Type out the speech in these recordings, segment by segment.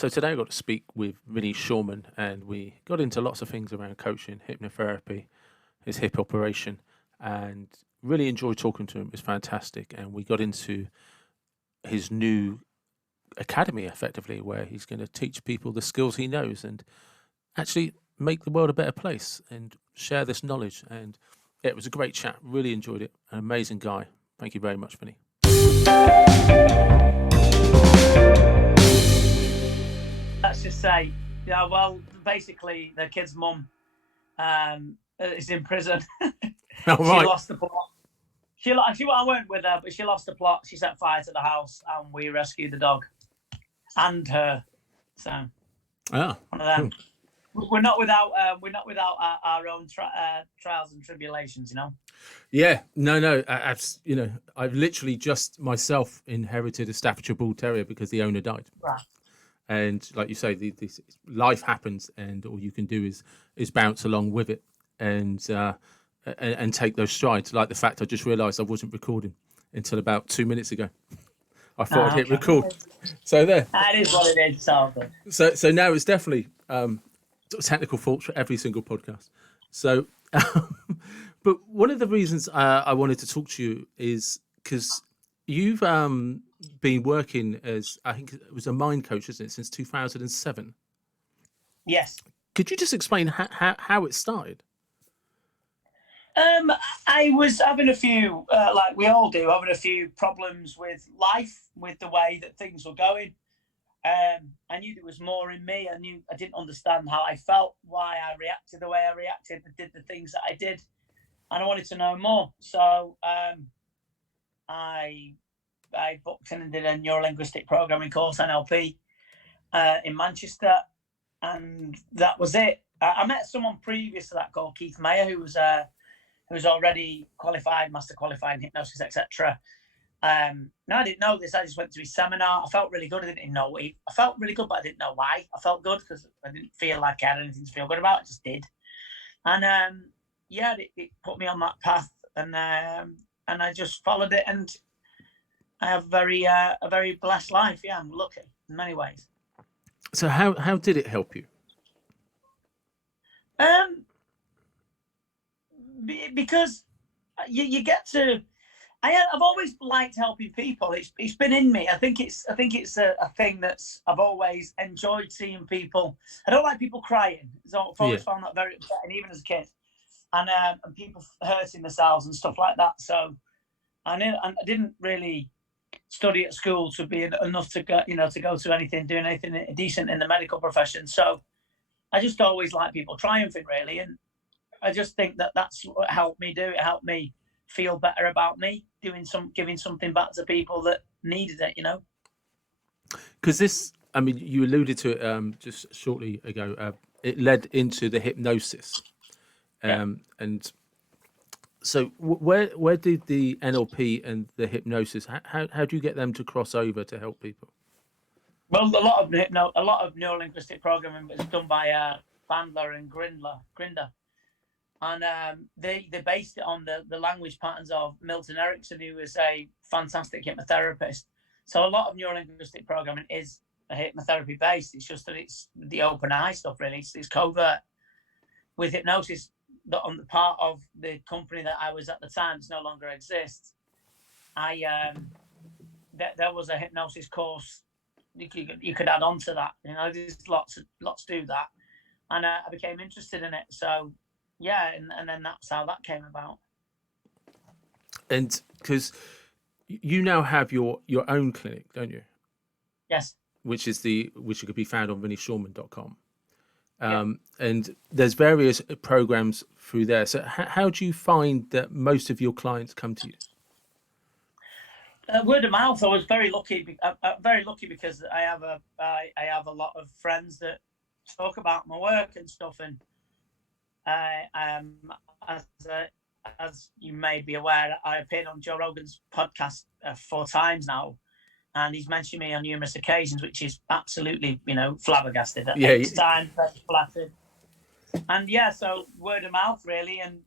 So today I got to speak with Vinny Shoreman, and we got into lots of things around coaching, hypnotherapy, his hip operation, and really enjoyed talking to him. It was fantastic. And we got into his new academy, effectively, where he's going to teach people the skills he knows and actually make the world a better place and share this knowledge. And yeah, it was a great chat. Really enjoyed it. An amazing guy. Thank you very much, Vinny. Let's just say, yeah, well, basically, the kid's mum is in prison. All right. She lost the plot. I went with her, but she lost the plot. She set fire to the house, and we rescued the dog and her. So, one of them. Cool. We're not without our own trials and tribulations, you know. Yeah, no. I've literally just myself inherited a Staffordshire Bull Terrier because the owner died. Right. And like you say, this life happens, and all you can do is bounce along with it and take those strides. Like the fact I just realised I wasn't recording until about 2 minutes ago. I thought I'd hit record. So there. That is what it is. So now it's definitely technical faults for every single podcast. So, but one of the reasons I wanted to talk to you is because you've been working as, I think it was a mind coach, isn't it, since 2007? Yes. Could you just explain how it started? I was having a few, like we all do, having a few problems with life, with the way that things were going. I knew there was more in me. I didn't understand how I felt, why I reacted the way I reacted, did the things that I did, and I wanted to know more. So I booked in and did a neurolinguistic programming course, NLP, in Manchester, and that was it. I met someone previous to that called Keith Mayer, who was already qualified, master qualified in hypnosis, etc. No, I didn't know this. I just went to his seminar. I felt really good. I didn't know I felt really good, but I didn't know why I felt good, because I didn't feel like I had anything to feel good about. I just did. And it put me on that path, and I just followed it, and I have a very blessed life. Yeah, I'm lucky in many ways. So how did it help you? Because you get to. I've always liked helping people. It's been in me. I think it's a thing that's I've always enjoyed seeing people. I don't like people crying. So I've always found that very upsetting, even as a kid, and people hurting themselves and stuff like that. So I didn't really study at school to be enough to go to anything, doing anything decent in the medical profession. So I just always like people triumphing, really, and I just think that's what helped me do. It helped me feel better about me, giving something back to people that needed it, you know. Because this, I mean, you alluded to it just shortly ago. It led into the hypnosis, and so where did the NLP and the hypnosis? How do you get them to cross over to help people? Well, a lot of neurolinguistic programming is done by Bandler and Grinder. And they based it on the language patterns of Milton Erickson, who was a fantastic hypnotherapist. So a lot of neurolinguistic programming is a hypnotherapy based. It's just that it's the open eye stuff, really. It's covert. With hypnosis, on the part of the company that I was at the time, it no longer exists. There was a hypnosis course you could add on to that. You know, there's lots do that, and I became interested in it. So. Yeah, and then that's how that came about. And because you now have your own clinic, don't you? Yes. Which could be found on vinnyshoreman.com. And there's various programs through there. So how do you find that most of your clients come to you? Word of mouth. I was very lucky. Very lucky because I have a lot of friends that talk about my work and stuff, and. As you may be aware, I appeared on Joe Rogan's podcast 4 times now, and he's mentioned me on numerous occasions, which is absolutely, flabbergasted. Each time, flattered, and so word of mouth really, and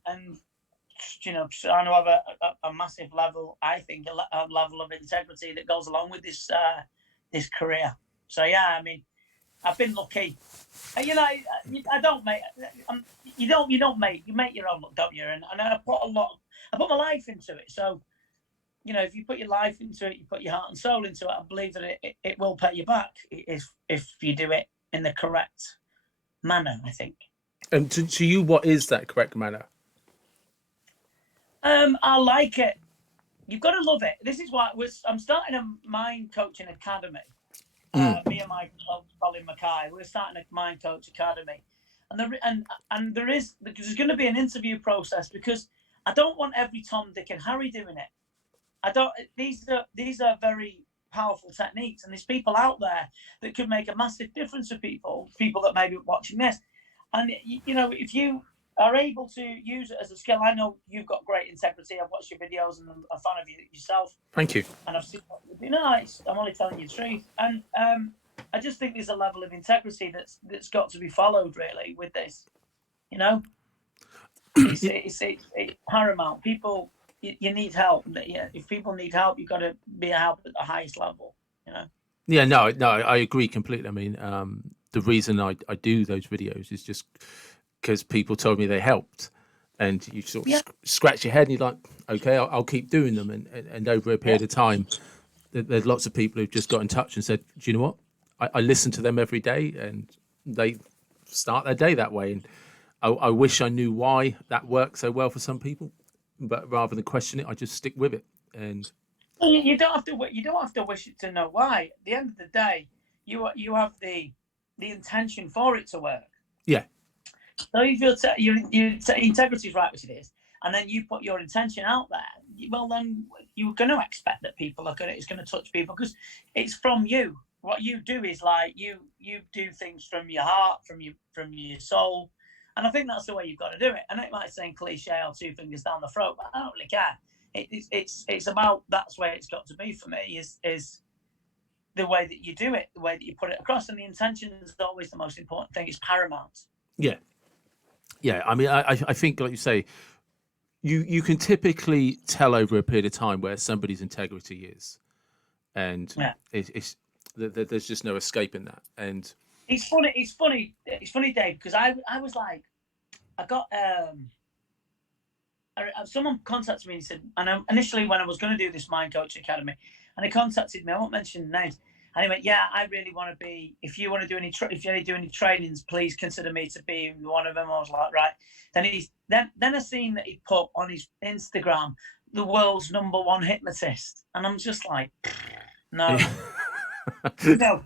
trying to have a massive level, I think, a level of integrity that goes along with this career. So I mean, I've been lucky. You know, I don't make. You don't make. You make your own luck, don't you? And I put my life into it. So, you know, if you put your life into it, you put your heart and soul into it, I believe that it will pay you back if you do it in the correct manner, I think. And to you, what is that correct manner? I like it. You've got to love it. This is why I'm starting a mind coaching academy. Me and my Colin Mackay, we're starting a mind coach academy, and there's going to be an interview process, because I don't want every Tom, Dick, and Harry doing it. I don't. These are very powerful techniques, and there's people out there that could make a massive difference to people that may be watching this. And you know, if you are able to use it as a skill, I know you've got great integrity. I've watched your videos and I'm a fan of you yourself. Thank you. And I've seen what you do. No, I'm only telling you the truth. And I just think there's a level of integrity that's got to be followed, really, with this. You know, it's paramount. People, you need help. If people need help, you've got to be a help at the highest level. You know. Yeah, no, I agree completely. I mean, the reason I do those videos is just because people told me they helped, and you sort of scratch your head and you're like, okay, I'll keep doing them, and over a period of time, there's lots of people who've just got in touch and said, do you know what? I listen to them every day, and they start their day that way. And I wish I knew why that works so well for some people, but rather than question it, I just stick with it. And you don't have to wish it to know why. At the end of the day, you have the intention for it to work. Yeah. So if your integrity is right, which it is, and then you put your intention out there, well, then you're going to expect that it's going to touch people, because it's from you. What you do is like you do things from your heart, from your soul, and I think that's the way you've got to do it. And it might seem cliche or two fingers down the throat, but I don't really care. It's about, that's where it's got to be for me, is the way that you do it, the way that you put it across, and the intention is always the most important thing. It's paramount. Yeah. Yeah, I mean, I think, like you say, you can typically tell over a period of time where somebody's integrity is, and it's there's just no escaping that. And it's funny, Dave, because I was like, I got someone contacted me and said, and initially when I was going to do this Mind Coach Academy, and he contacted me, I won't mention names. And he went, yeah, I really want to be, if you want to do any trainings, please consider me to be one of them. I was like, right. Then I seen that he put on his Instagram, the world's #1 hypnotist. And I'm just like, no. No.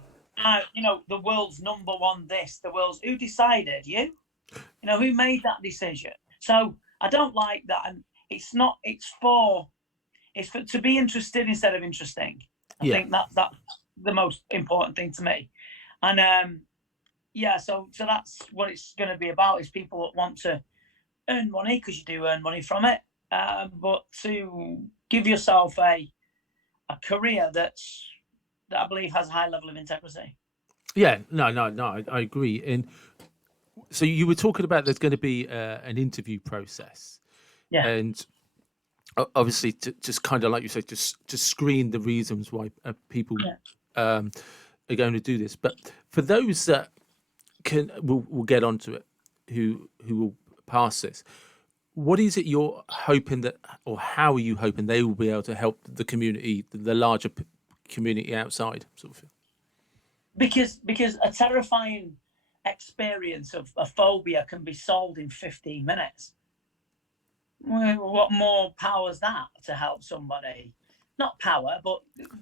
The world's ` this, who decided? You? Who made that decision? So I don't like that. And it's for to be interested instead of interesting. I think that's the most important thing to me. And so that's what it's going to be about, is people that want to earn money, because you do earn money from it, but to give yourself a career that I believe has a high level of integrity. Yeah, no, I agree. And so you were talking about there's going to be an interview process, and obviously to just kind of, like you said, just to screen the reasons why people are going to do this. But for those that will get onto it, who will pass this, what is it you're hoping that, or how are you hoping they will be able to help the community, the larger community outside, sort of thing? Because a terrifying experience of a phobia can be solved in 15 minutes. What more power is that to help somebody? Not power, but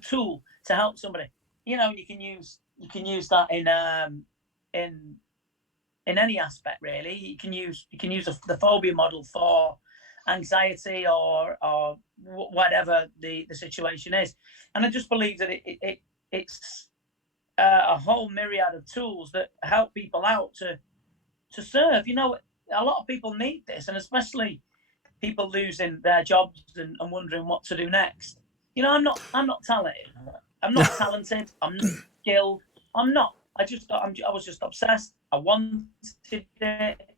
tool to help somebody. You can use that in any aspect, really. You can use the phobia model for anxiety or whatever the situation is. And I just believe that it's a whole myriad of tools that help people out to serve. A lot of people need this, and especially people losing their jobs and wondering what to do next. I'm not talented. I'm not talented. I'm not skilled. I'm not. I was just obsessed. I wanted it.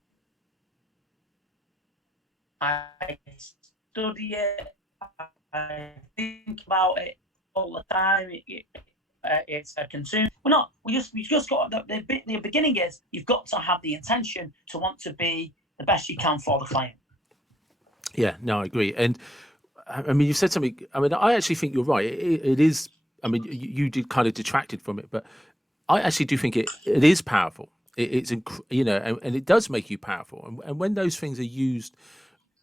I study it. I think about it all the time. It's a consumer. We're not. We just got the beginning is you've got to have the intention to want to be the best you can for the client. Yeah, no, I agree. And I mean, you said something. I mean, I actually think you're right. It is. I mean, you did kind of detracted from it, but I actually do think it is powerful. It's you know, and it does make you powerful. And when those things are used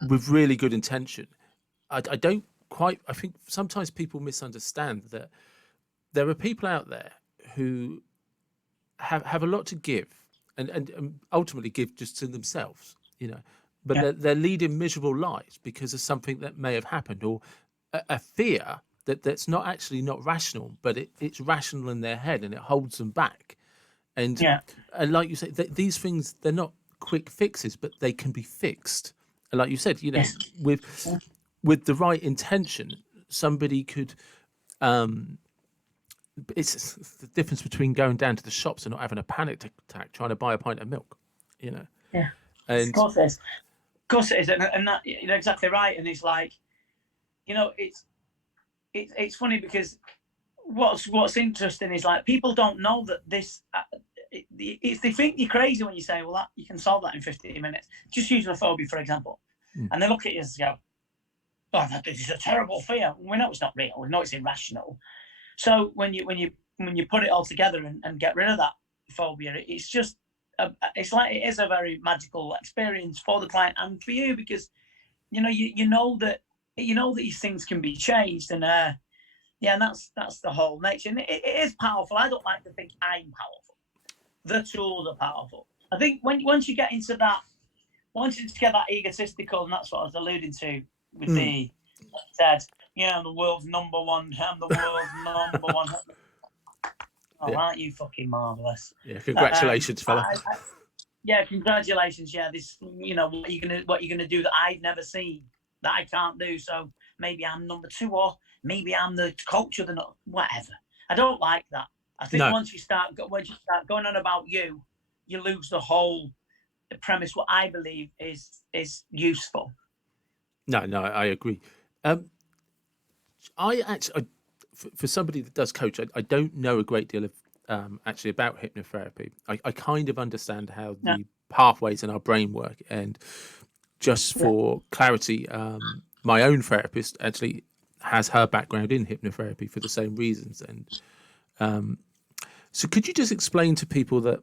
with really good intention, I don't quite. I think sometimes people misunderstand that there are people out there who have a lot to give, and ultimately give just to themselves, you know. But Yeah. they're leading miserable lives because of something that may have happened, or a fear that's not actually not rational, but it's rational in their head, and it holds them back. And Yeah. and like you say, these things, they're not quick fixes, but they can be fixed. And like you said, you know, Yes. with the right intention, somebody could. It's the difference between going down to the shops and not having a panic attack trying to buy a pint of milk, you know. Yeah. Of And course it is. Of course it is, and that you're exactly right. And it's like, you know, it's funny because what's interesting is like people don't know that this. If they think you're crazy when you say, well, that you can solve that in 15 minutes. Just using a phobia, for example, and they look at you and go, "Oh, this is a terrible fear." We know it's not real. We know it's irrational. So when you put it all together and get rid of that phobia, it's just it's like it is a very magical experience for the client and for you, because you know that these things can be changed, and yeah, and that's the whole nature. And it is powerful. I don't like to think I'm powerful. The tools are powerful. I think once you get into that, once you get that egotistical, and that's what I was alluding to with the said, yeah, I'm the world's number one. I'm the world's number one. Oh, yeah. Aren't you fucking marvelous? Yeah, congratulations, fella. Yeah, congratulations. Yeah, this, what you're gonna do that I've never seen, that I can't do. So maybe I'm number two, or maybe I'm the coach of the whatever. I don't like that. I think once you start going on about you lose the whole premise. What I believe is useful. No, I agree. I actually, for somebody that does coach, I don't know a great deal of actually about hypnotherapy. I kind of understand how the pathways in our brain work, and just for clarity, my own therapist actually has her background in hypnotherapy for the same reasons. And so could you just explain to people that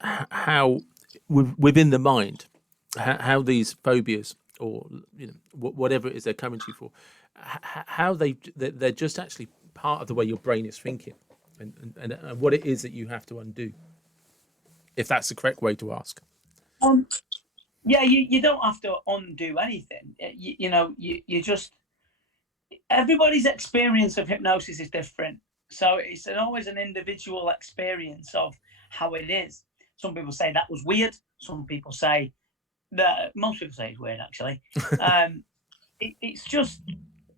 how within the mind, how these phobias, or whatever it is they're coming to you for, how they're just actually part of the way your brain is thinking, and what it is that you have to undo, if that's the correct way to ask. Yeah, you don't have to undo anything. You just, everybody's experience of hypnosis is different. So it's always an individual experience of how it is. Some people say that was weird. Some people say that, most people say it's weird, actually. It's just,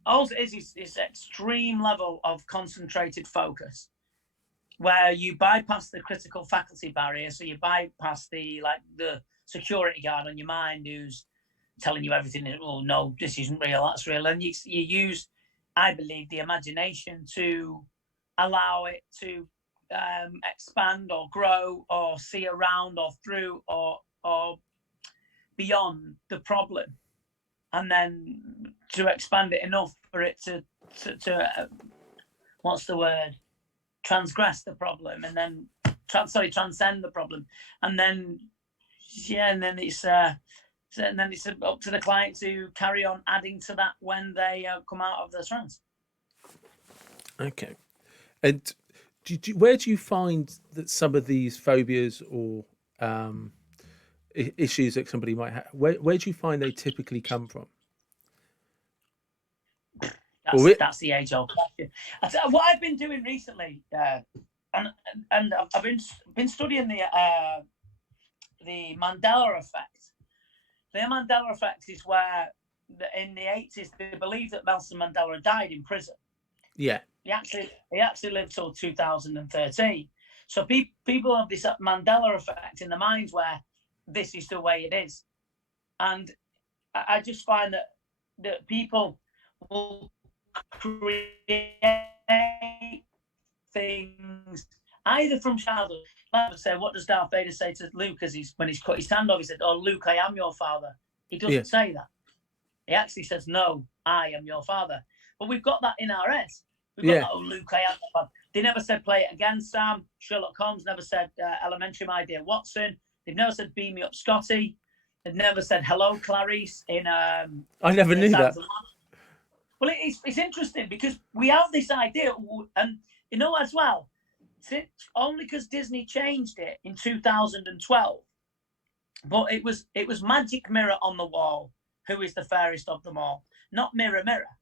all it is extreme level of concentrated focus, where you bypass the critical faculty barrier. So you bypass the security guard on your mind who's telling you everything. Oh no, this isn't real, that's real. And you use, I believe, the imagination to allow it to expand or grow or see around or through or beyond the problem, and then to expand it enough for it to what's the word, transgress the problem, and then transcend the problem, and then and then it's up to the client to carry on adding to that when they come out of the trance. Okay. And where do you find that some of these phobias or issues that somebody might have, where do you find they typically come from? That's the age-old question. What I've been doing recently, and I've been studying the Mandela effect. The Mandela effect is where in the 80s they believed that Nelson Mandela died in prison. Yeah. He actually lived till 2013. So people have this Mandela effect in their minds where this is the way it is. And I just find that people will create things either from childhood. Like I say, what does Darth Vader say to Luke when he's cut his hand off? He said, "Oh, Luke, I am your father." He doesn't say that. He actually says, "No, I am your father." But we've got that in our heads. We've got that, "Oh, Luke, I am your father." They never said, "Play it again, Sam." Sherlock Holmes never said, "Elementary, my dear Watson." They've never said, "Beam me up, Scotty." They've never said, "Hello, Clarice." I never knew that. Well, it's interesting because we have this idea, and as well, only because Disney changed it in 2012. But it was Magic Mirror on the Wall, who is the fairest of them all, not Mirror Mirror.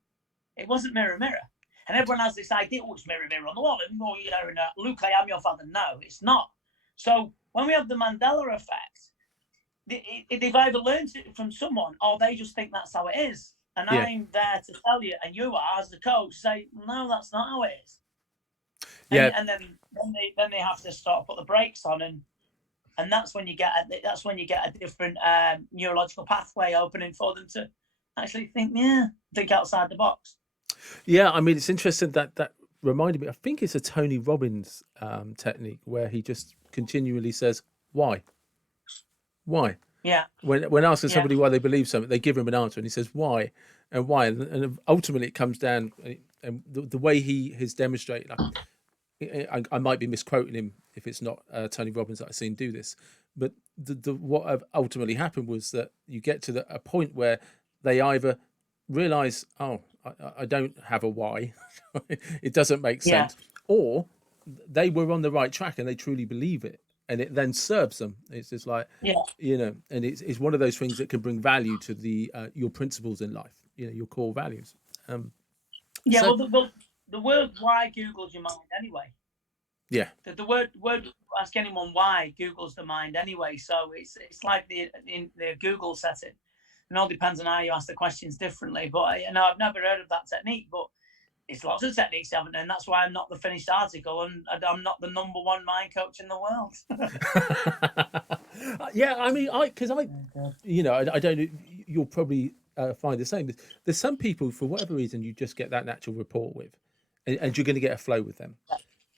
It wasn't Mirror Mirror. And everyone has this idea, "Oh, it's Mirror Mirror on the Wall." And, Luke, I am your father. No, it's not. So when we have the Mandela effect, they've either learned it from someone or they just think that's how it is. And I'm there to tell you, and you are, as the coach, say, "No, that's not how it is." And then they have to sort of put the brakes on, and that's when you get a different neurological pathway opening for them to actually think outside the box. Yeah, I mean, it's interesting that reminded me. I think it's a Tony Robbins technique where he just continually says, "Why? Why?" Yeah. When asking somebody why they believe something, they give him an answer, and he says, "Why?" and "Why?" and ultimately it comes down, and the way he has demonstrated. I might be misquoting him if it's not Tony Robbins that I've seen do this, but what ultimately happened was that you get to a point where they either realize, "Oh, I don't have a why," it doesn't make sense, or they were on the right track and they truly believe it, and it then serves them. It's just like, and it's one of those things that can bring value to your principles in life, your core values. The word "why" Googles your mind anyway. Yeah. The word ask anyone why Googles the mind anyway. So it's like the Google setting. It all depends on how you ask the questions differently. But I've never heard of that technique. But it's lots of techniques, haven't, and that's why I'm not the finished article, and I'm not the #1 mind coach in the world. Yeah, I mean, I don't. You'll probably find the same. There's some people, for whatever reason, you just get that natural rapport with, and you're going to get a flow with them.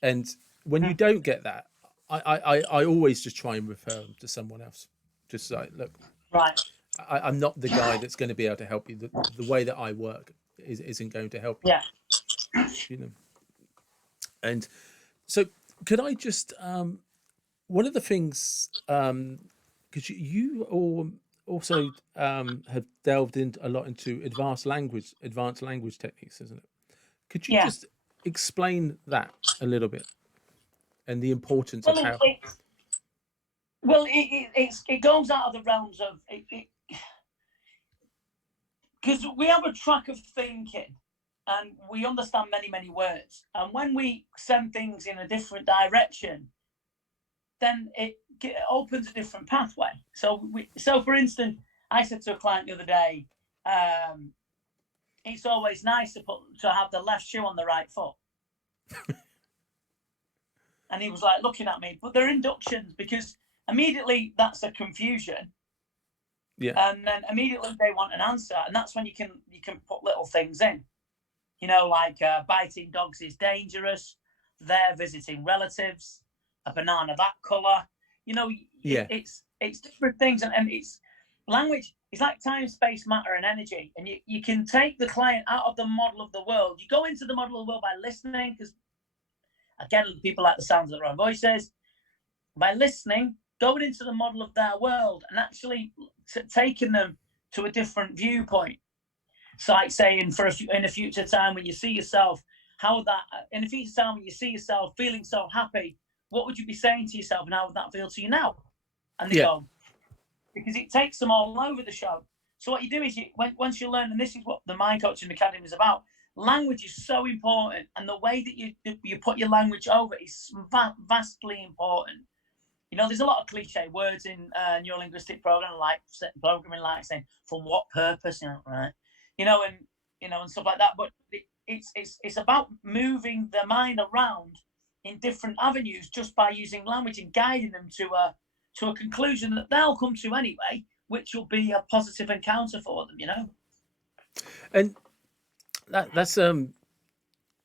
And when you don't get that, I always just try and refer them to someone else. Just like, look, right. I'm not the guy that's going to be able to help you. The way that I work isn't going to help you. Yeah. And so could I just one of the things, because you also have delved a lot into advanced language techniques, isn't it? Could you just explain that a little bit and the importance of how? It goes out of the realms of it because we have a track of thinking and we understand many, many words. And when we send things in a different direction, then it opens a different pathway. So for instance, I said to a client the other day, it's always nice to have the left shoe on the right foot. And he was like looking at me, but they're inductions because immediately that's a confusion. Yeah. And then immediately they want an answer. And that's when you can put little things in, like biting dogs is dangerous. They're visiting relatives, a banana that color, it's different things. And it's language. It's like time, space, matter, and energy. And you can take the client out of the model of the world. You go into the model of the world by listening, because again, people like the sounds of their own voices. By listening, going into the model of their world and actually taking them to a different viewpoint. So like saying in a future time when you see yourself, in a future time when you see yourself feeling so happy, what would you be saying to yourself and how would that feel to you now? And they go, because it takes them all over the show. So what you do is once you learn, and this is what the Mind Coaching Academy is about, language is so important, and the way that you put your language over is vastly important. There's a lot of cliche words in neurolinguistic programming, like saying for what purpose, right? And stuff like that. But it's about moving their mind around in different avenues just by using language and guiding them to a conclusion that they'll come to anyway, which will be a positive encounter for them. And that's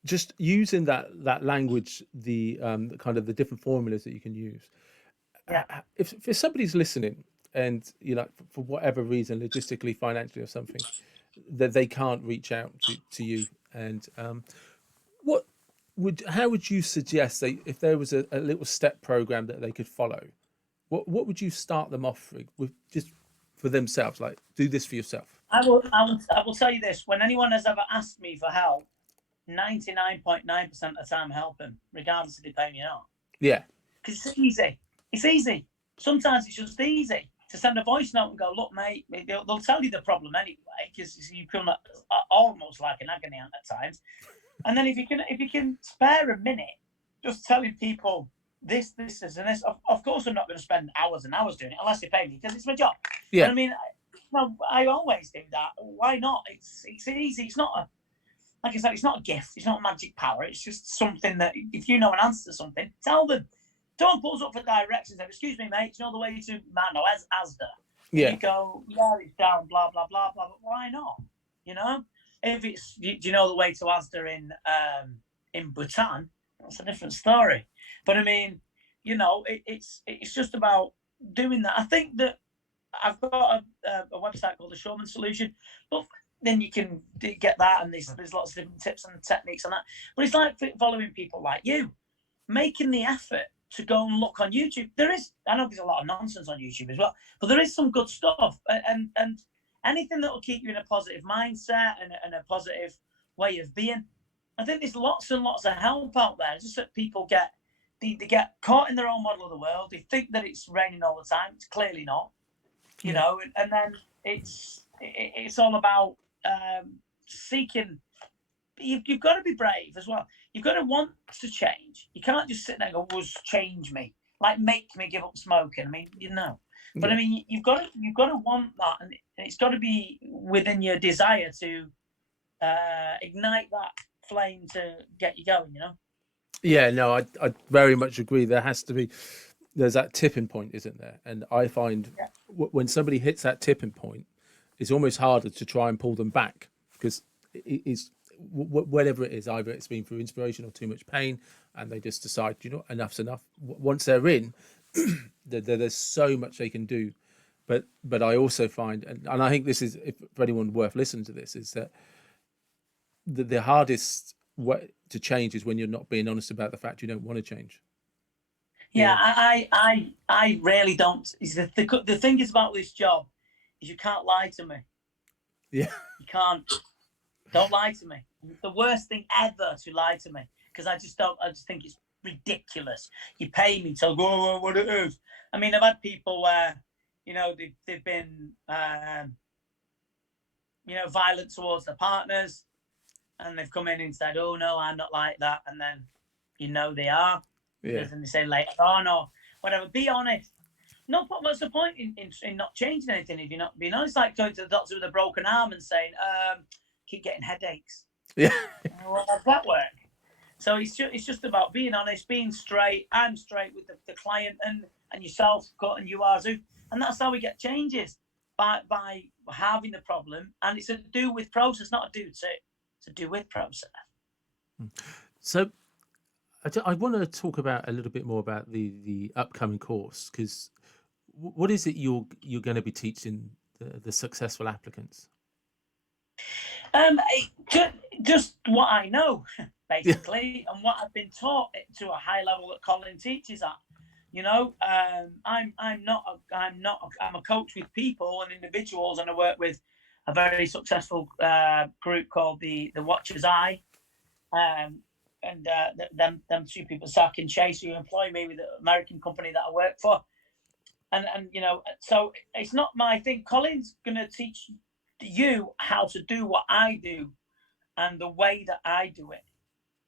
just using that language, the kind of the different formulas that you can use. Yeah. If somebody's listening and for whatever reason, logistically, financially, or something, that they can't reach out to you, and what how would you suggest they, if there was a little step program that they could follow, what would you start them off with, just for themselves, like do this for yourself? I will tell you this: when anyone has ever asked me for help, 99.9% of the time I help them, regardless if they pay me or not. Yeah. Because it's easy. It's easy. Sometimes it's just easy to send a voice note and go, look, mate, they'll tell you the problem anyway, because you come almost like an agony aunt at times. And then if you can spare a minute, just telling people this, and this. Of course, I'm not going to spend hours and hours doing it unless they pay me, because it's my job. Yeah. But I mean, I always do that. Why not? It's easy. It's not like I said, it's not a gift. It's not a magic power. It's just something that if you know an answer to something, tell them. Don't pulls up for directions. Excuse me, mate. You know the way to Asda. Yeah. You go, yeah, it's down, blah blah blah blah. But why not? You know, if it's, do you know the way to Asda in Bhutan? That's a different story. But I mean, it's just about doing that. I think that I've got a website called the Shoreman Solution, but then you can get that, and there's lots of different tips and techniques on that. But it's like following people like you, making the effort to go and look on YouTube. I know there's a lot of nonsense on YouTube as well, but there is some good stuff, and anything that will keep you in a positive mindset and a positive way of being. I think there's lots and lots of help out there. Just that people they get caught in their own model of the world. They think that it's raining all the time. It's clearly not, you know. And then it's all about seeking. You've got to be brave as well. You've got to want to change. You can't just sit there and go, change me, like make me give up smoking. I mean, but I mean, you've got to want that, and it's got to be within your desire to ignite that flame to get you going. Yeah, no, I very much agree. There's that tipping point, isn't there? And I find when somebody hits that tipping point, it's almost harder to try and pull them back, because it's whatever it is, either it's been through inspiration or too much pain, and they just decide, enough's enough. Once they're in, there's so much they can do. But I also find, and I think this is, if for anyone worth listening to this, is that the hardest way to change is when you're not being honest about the fact you don't want to change. Yeah, I really don't. The thing is about this job is you can't lie to me. Yeah. You can't. Don't lie to me. It's the worst thing ever to lie to me, because I just think it's ridiculous. You pay me to go what it is. I mean, I've had people where, they've been, violent towards their partners, and they've come in and said, "Oh no, I'm not like that," and then, they are. Yeah. And they say later on or whatever. Be honest. No, what's the point in not changing anything if you're not being honest? Like going to the doctor with a broken arm and saying, keep getting headaches. Yeah. Well, how does that work? So it's just about being honest, being straight. I'm straight with the client and yourself, and you are too. And that's how we get changes, by having the problem. And it's a do with process, not a do to. It's a do with process. So I want to talk about a little bit more about the upcoming course, because what is it you're going to be teaching the successful applicants? Just what I know, basically, and what I've been taught to a high level that Colin teaches at. I'm a coach with people and individuals, and I work with a very successful group called the Watcher's Eye. And them two people, Zach and Chase, who employ me with the American company that I work for. And so it's not my thing. Colin's going to teach you how to do what I do and the way that I do it.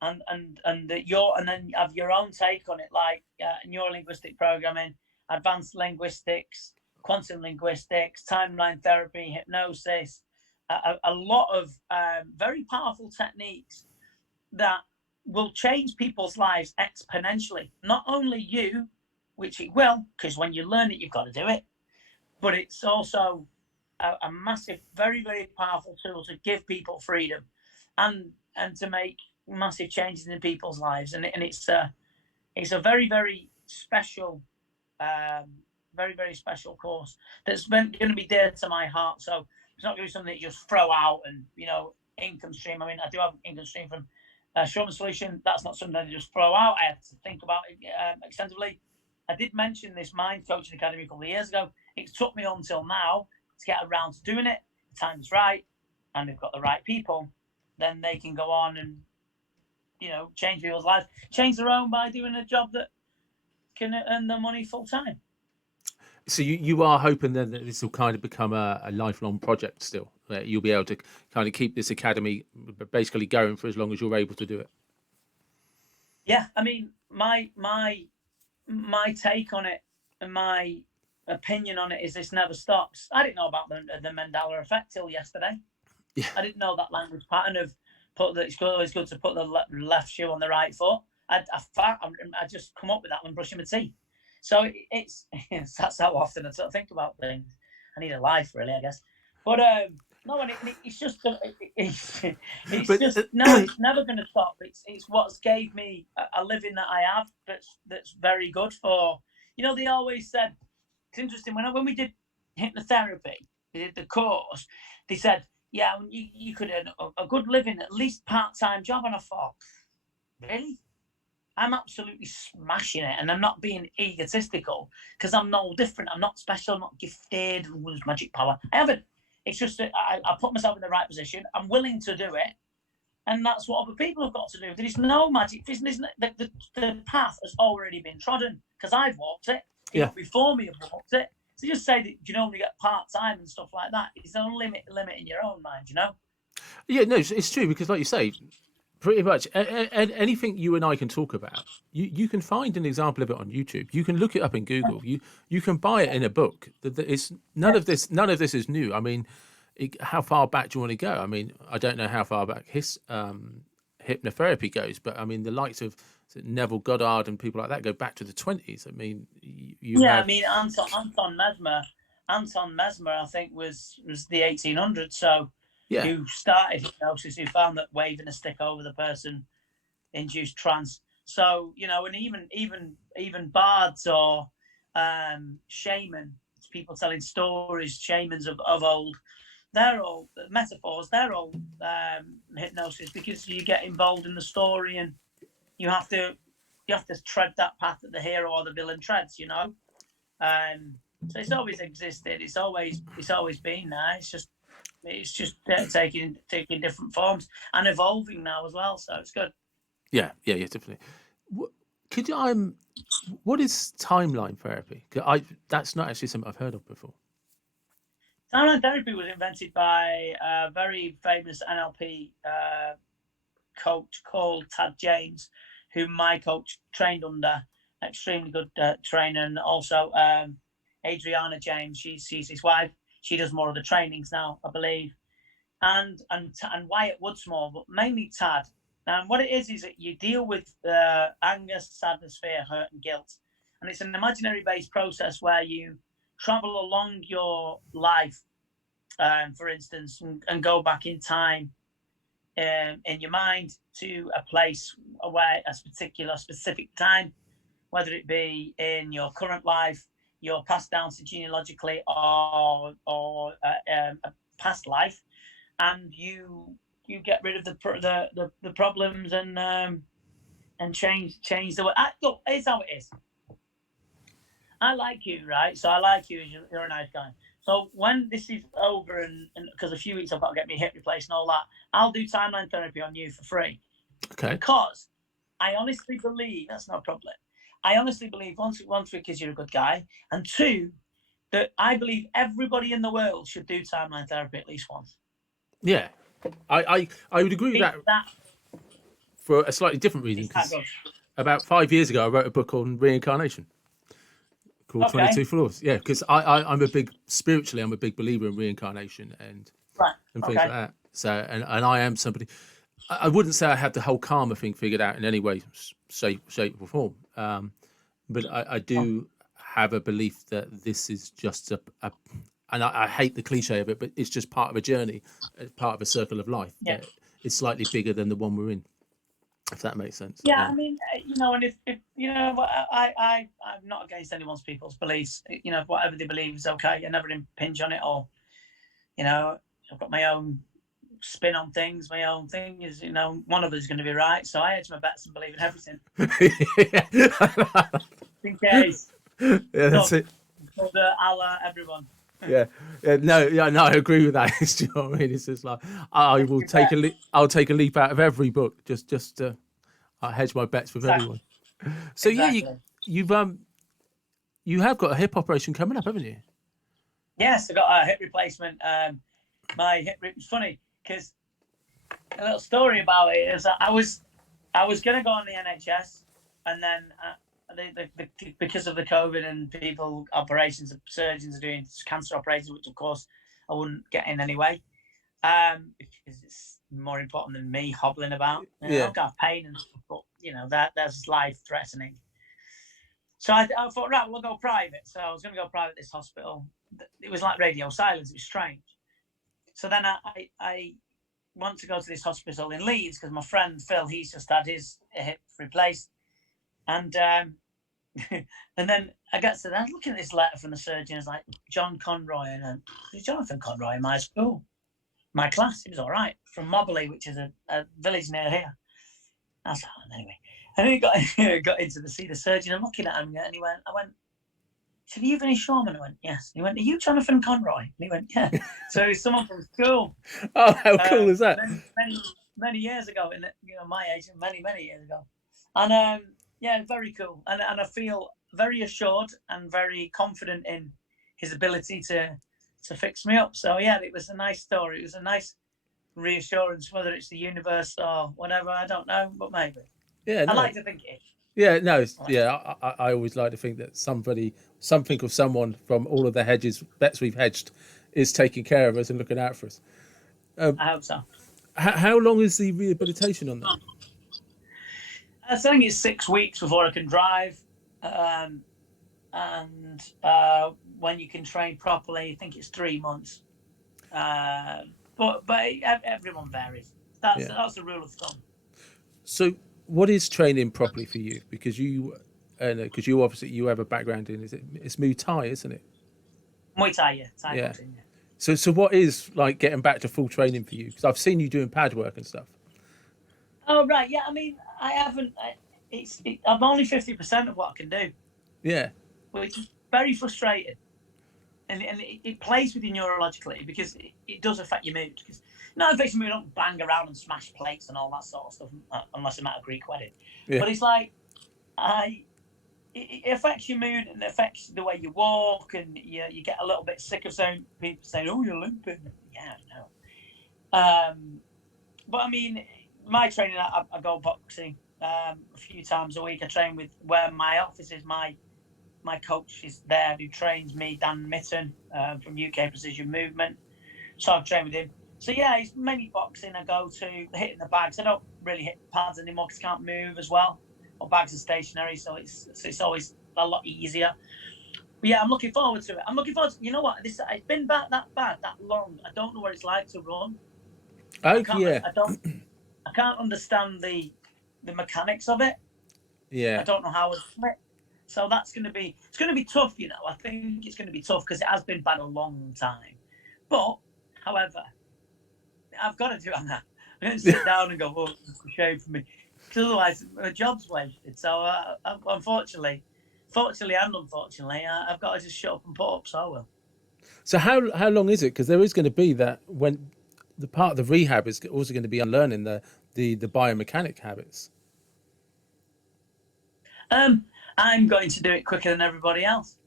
And then have your own take on it, like neurolinguistic programming, advanced linguistics, quantum linguistics, timeline therapy, hypnosis, a lot of very powerful techniques that will change people's lives exponentially. Not only you, which it will, because when you learn it, you've got to do it, but it's also a massive, very, very powerful tool to give people freedom and to make massive changes in people's lives, and it's a very, very special, very, very special course that's going to be dear to my heart. So it's not going to be something that you just throw out and, income stream. I mean, I do have income stream from Shoreman Solution. That's not something I just throw out. I had to think about it extensively. I did mention this Mind Coaching Academy a couple of years ago. It took me until now to get around to doing it. The time's right, and we've got the right people. Then they can go on and, change people's lives, change their own by doing a job that can earn them money full time. So you are hoping then that this will kind of become a lifelong project still, that you'll be able to kind of keep this academy basically going for as long as you're able to do it. Yeah, I mean, my take on it and my opinion on it is this never stops. I didn't know about the Mandela effect till yesterday. Yeah. I didn't know that language pattern of it's always good to put the left shoe on the right foot. I just come up with that when brushing my teeth. So that's how often I sort of think about things. I need a life, really, I guess. But no, and it's just it's never going to stop. It's what's gave me a living that I have that's very good for. They always said, it's interesting when we did hypnotherapy, we did the course. They said, yeah, you could earn a good living, at least part-time job. And I thought, really? I'm absolutely smashing it, and I'm not being egotistical because I'm no different. I'm not special. I'm not gifted with magic power. I haven't. It's just that I put myself in the right position. I'm willing to do it, and that's what other people have got to do. There is no magic. The path has already been trodden because I've walked it. People before me have walked it. So just say that you can only get part-time and stuff like that. It's no limit in your own mind, Yeah, no, it's true because, like you say, pretty much anything you and I can talk about, you can find an example of it on YouTube. You can look it up in Google. You can buy it in a book. It's none of this is new. I mean, how far back do you want to go? I mean, I don't know how far back his hypnotherapy goes, but I mean, the likes of Neville Goddard and people like that go back to the 20s. I mean, I mean, Anton Mesmer, I think was the 1800s. So. Yeah. Who started hypnosis, who found that waving a stick over the person induced trance. So, and even bards or shaman, people telling stories, shamans of old, they're all metaphors, they're all hypnosis, because you get involved in the story and you have to tread that path that the hero or the villain treads, So it's always existed. It's always been there. It's just taking different forms and evolving now as well. So it's good. Yeah, definitely. What is timeline therapy? That's not actually something I've heard of before. Timeline therapy was invented by a very famous NLP coach called Tad James, who my coach trained under. Extremely good trainer, and also Adriana James. She's his wife. She does more of the trainings now, I believe, and Wyatt Woodsmore, but mainly Tad. And what it is that you deal with anger, sadness, fear, hurt, and guilt, and it's an imaginary-based process where you travel along your life, for instance, and go back in time in your mind to a place where a specific time, whether it be in your current life, your passed down to genealogically, or a past life, and you get rid of the problems and change the way. Look, here's how it is. I like you, right? So I like you. You're a nice guy. So when this is over, and because a few weeks I've got to get my hip replaced and all that, I'll do timeline therapy on you for free. Okay. Because I honestly believe that's no problem. I honestly believe one because you're a good guy, and two, that I believe everybody in the world should do timeline therapy at least once. Yeah, I would agree with that for a slightly different reason. Because about 5 years ago, I wrote a book on reincarnation called 22 Floors. Yeah, because I'm a big believer in reincarnation and things like that. So, and I am somebody. I wouldn't say I have the whole karma thing figured out in any way, shape or form. But I do have a belief that this is just and I hate the cliche of it, but it's just part of a journey, part of a circle of life. Yeah. It's slightly bigger than the one we're in. if that makes sense. Yeah, I mean, and if I'm not against people's beliefs. Whatever they believe is okay. I never impinge on it, or I've got my own spin on things. My own thing is, one of us is going to be right. So I hedge my bets and believe in everything. In case. Yeah, that's it. Allah, everyone. No, I agree with that. Do you know what I mean? It's just like I'll take a leap out of every book just to hedge my bets with everyone. So exactly. you have got a hip operation coming up, haven't you? Yes, I got a hip replacement. My hip. It's funny because a little story about it is that I was going to go on the NHS, and then because of the COVID and people operations, surgeons are doing cancer operations, which of course I wouldn't get in anyway, because it's more important than me hobbling about. I've got pain and stuff, but that's life threatening. So I thought, right, we'll go private. So I was going to go private at this hospital. It was like radio silence. It was strange. So then I want to go to this hospital in Leeds because my friend Phil, he's just had his hip replaced. And and then I got to that, looking at this letter from the surgeon. It's like John Conroy, and Jonathan Conroy in my school, my class. He was all right, from Mobley, which is a village near here. I was like, anyway. And then he got into see the surgeon. I'm looking at him, and he went, he said, "Are you Vinny Shoreman?" I went, "Yes." And he went, "Are you Jonathan Conroy?" And he went, "Yeah." So he's someone from school. Oh, how cool is that? Many years ago, in my age, many years ago, and yeah, very cool. And I feel very assured and very confident in his ability to fix me up. So yeah, it was a nice story. It was a nice reassurance, whether it's the universe or whatever, I don't know, but maybe. Yeah, no. I like to think it. Yeah, no, I always like to think that something or someone from all of the bets we've hedged is taking care of us and looking out for us. I hope so. How long is the rehabilitation on that? I think it's 6 weeks before I can drive. And when you can train properly, I think it's 3 months. But everyone varies. That's the rule of thumb. So, what is training properly for you? Because you obviously you have a background in it's Muay Thai, isn't it? Muay Thai, yeah. Thai boxing, yeah. So what is like getting back to full training for you? Because I've seen you doing pad work and stuff. Oh right, yeah. I mean, I haven't. I'm only 50% of what I can do. Yeah. Which is very frustrating, and it plays with you neurologically because it does affect your mood. Because it affects your mood. Don't bang around and smash plates and all that sort of stuff unless I'm at a Greek wedding. Yeah. But it's like it affects your mood and it affects the way you walk, and you get a little bit sick of people saying, "Oh, you're limping." Yeah, I know. But I mean, my training, I go boxing a few times a week. I train with where my office is. My coach is there who trains me, Dan Mitten, from UK Precision Movement. So I've trained with him. So yeah, it's mainly boxing. I go to hitting the bags. I don't really hit pads anymore because I can't move as well. Or bags are stationary, so it's always a lot easier. But yeah, I'm looking forward to it. I'm looking forward to, you know what? It's been that bad, that long. I don't know what it's like to run. Oh, I can't understand the mechanics of it. Yeah. I don't know how it's split. So it's going to be tough, I think it's going to be tough because it has been bad a long time. But, however, I've got to do it now. I'm going to sit down and go, "Oh, it's a shame for me." Because otherwise, my job's wasted. So, unfortunately, and unfortunately, I've got to just shut up and put up, so I will. So how long is it? Because there is going to be that when the part of the rehab is also going to be unlearning the biomechanic habits. I'm going to do it quicker than everybody else.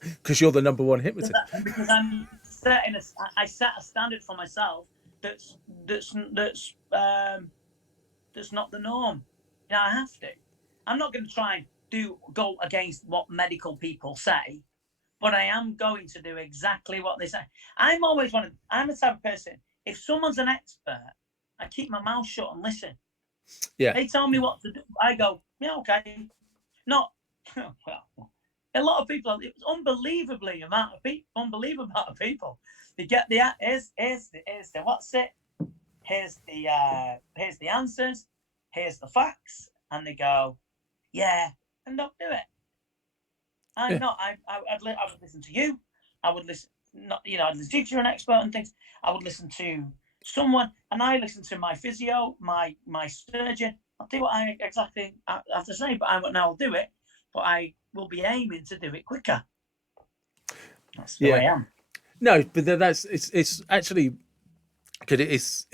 Because you're the number one hypnotist. Because I set a standard for myself that's not the norm. I have to. I'm not going to try and go against what medical people say, but I am going to do exactly what they say. I'm the type of person, if someone's an expert, I keep my mouth shut and listen. Yeah. They tell me what to do. I go, yeah, okay. Not, well, a lot of people, it's unbelievable amount of people. They get here's the what's it, here's the answers, here's the facts, and they go, yeah, and don't do it. I'm not. I would listen to you. I would listen. Not I'd listen to you're an expert and things. I would listen to someone, and I listen to my physio, my surgeon. I'll do what I exactly have to say, but I'll do it. But I will be aiming to do it quicker. That's the way I am. No, but it's actually because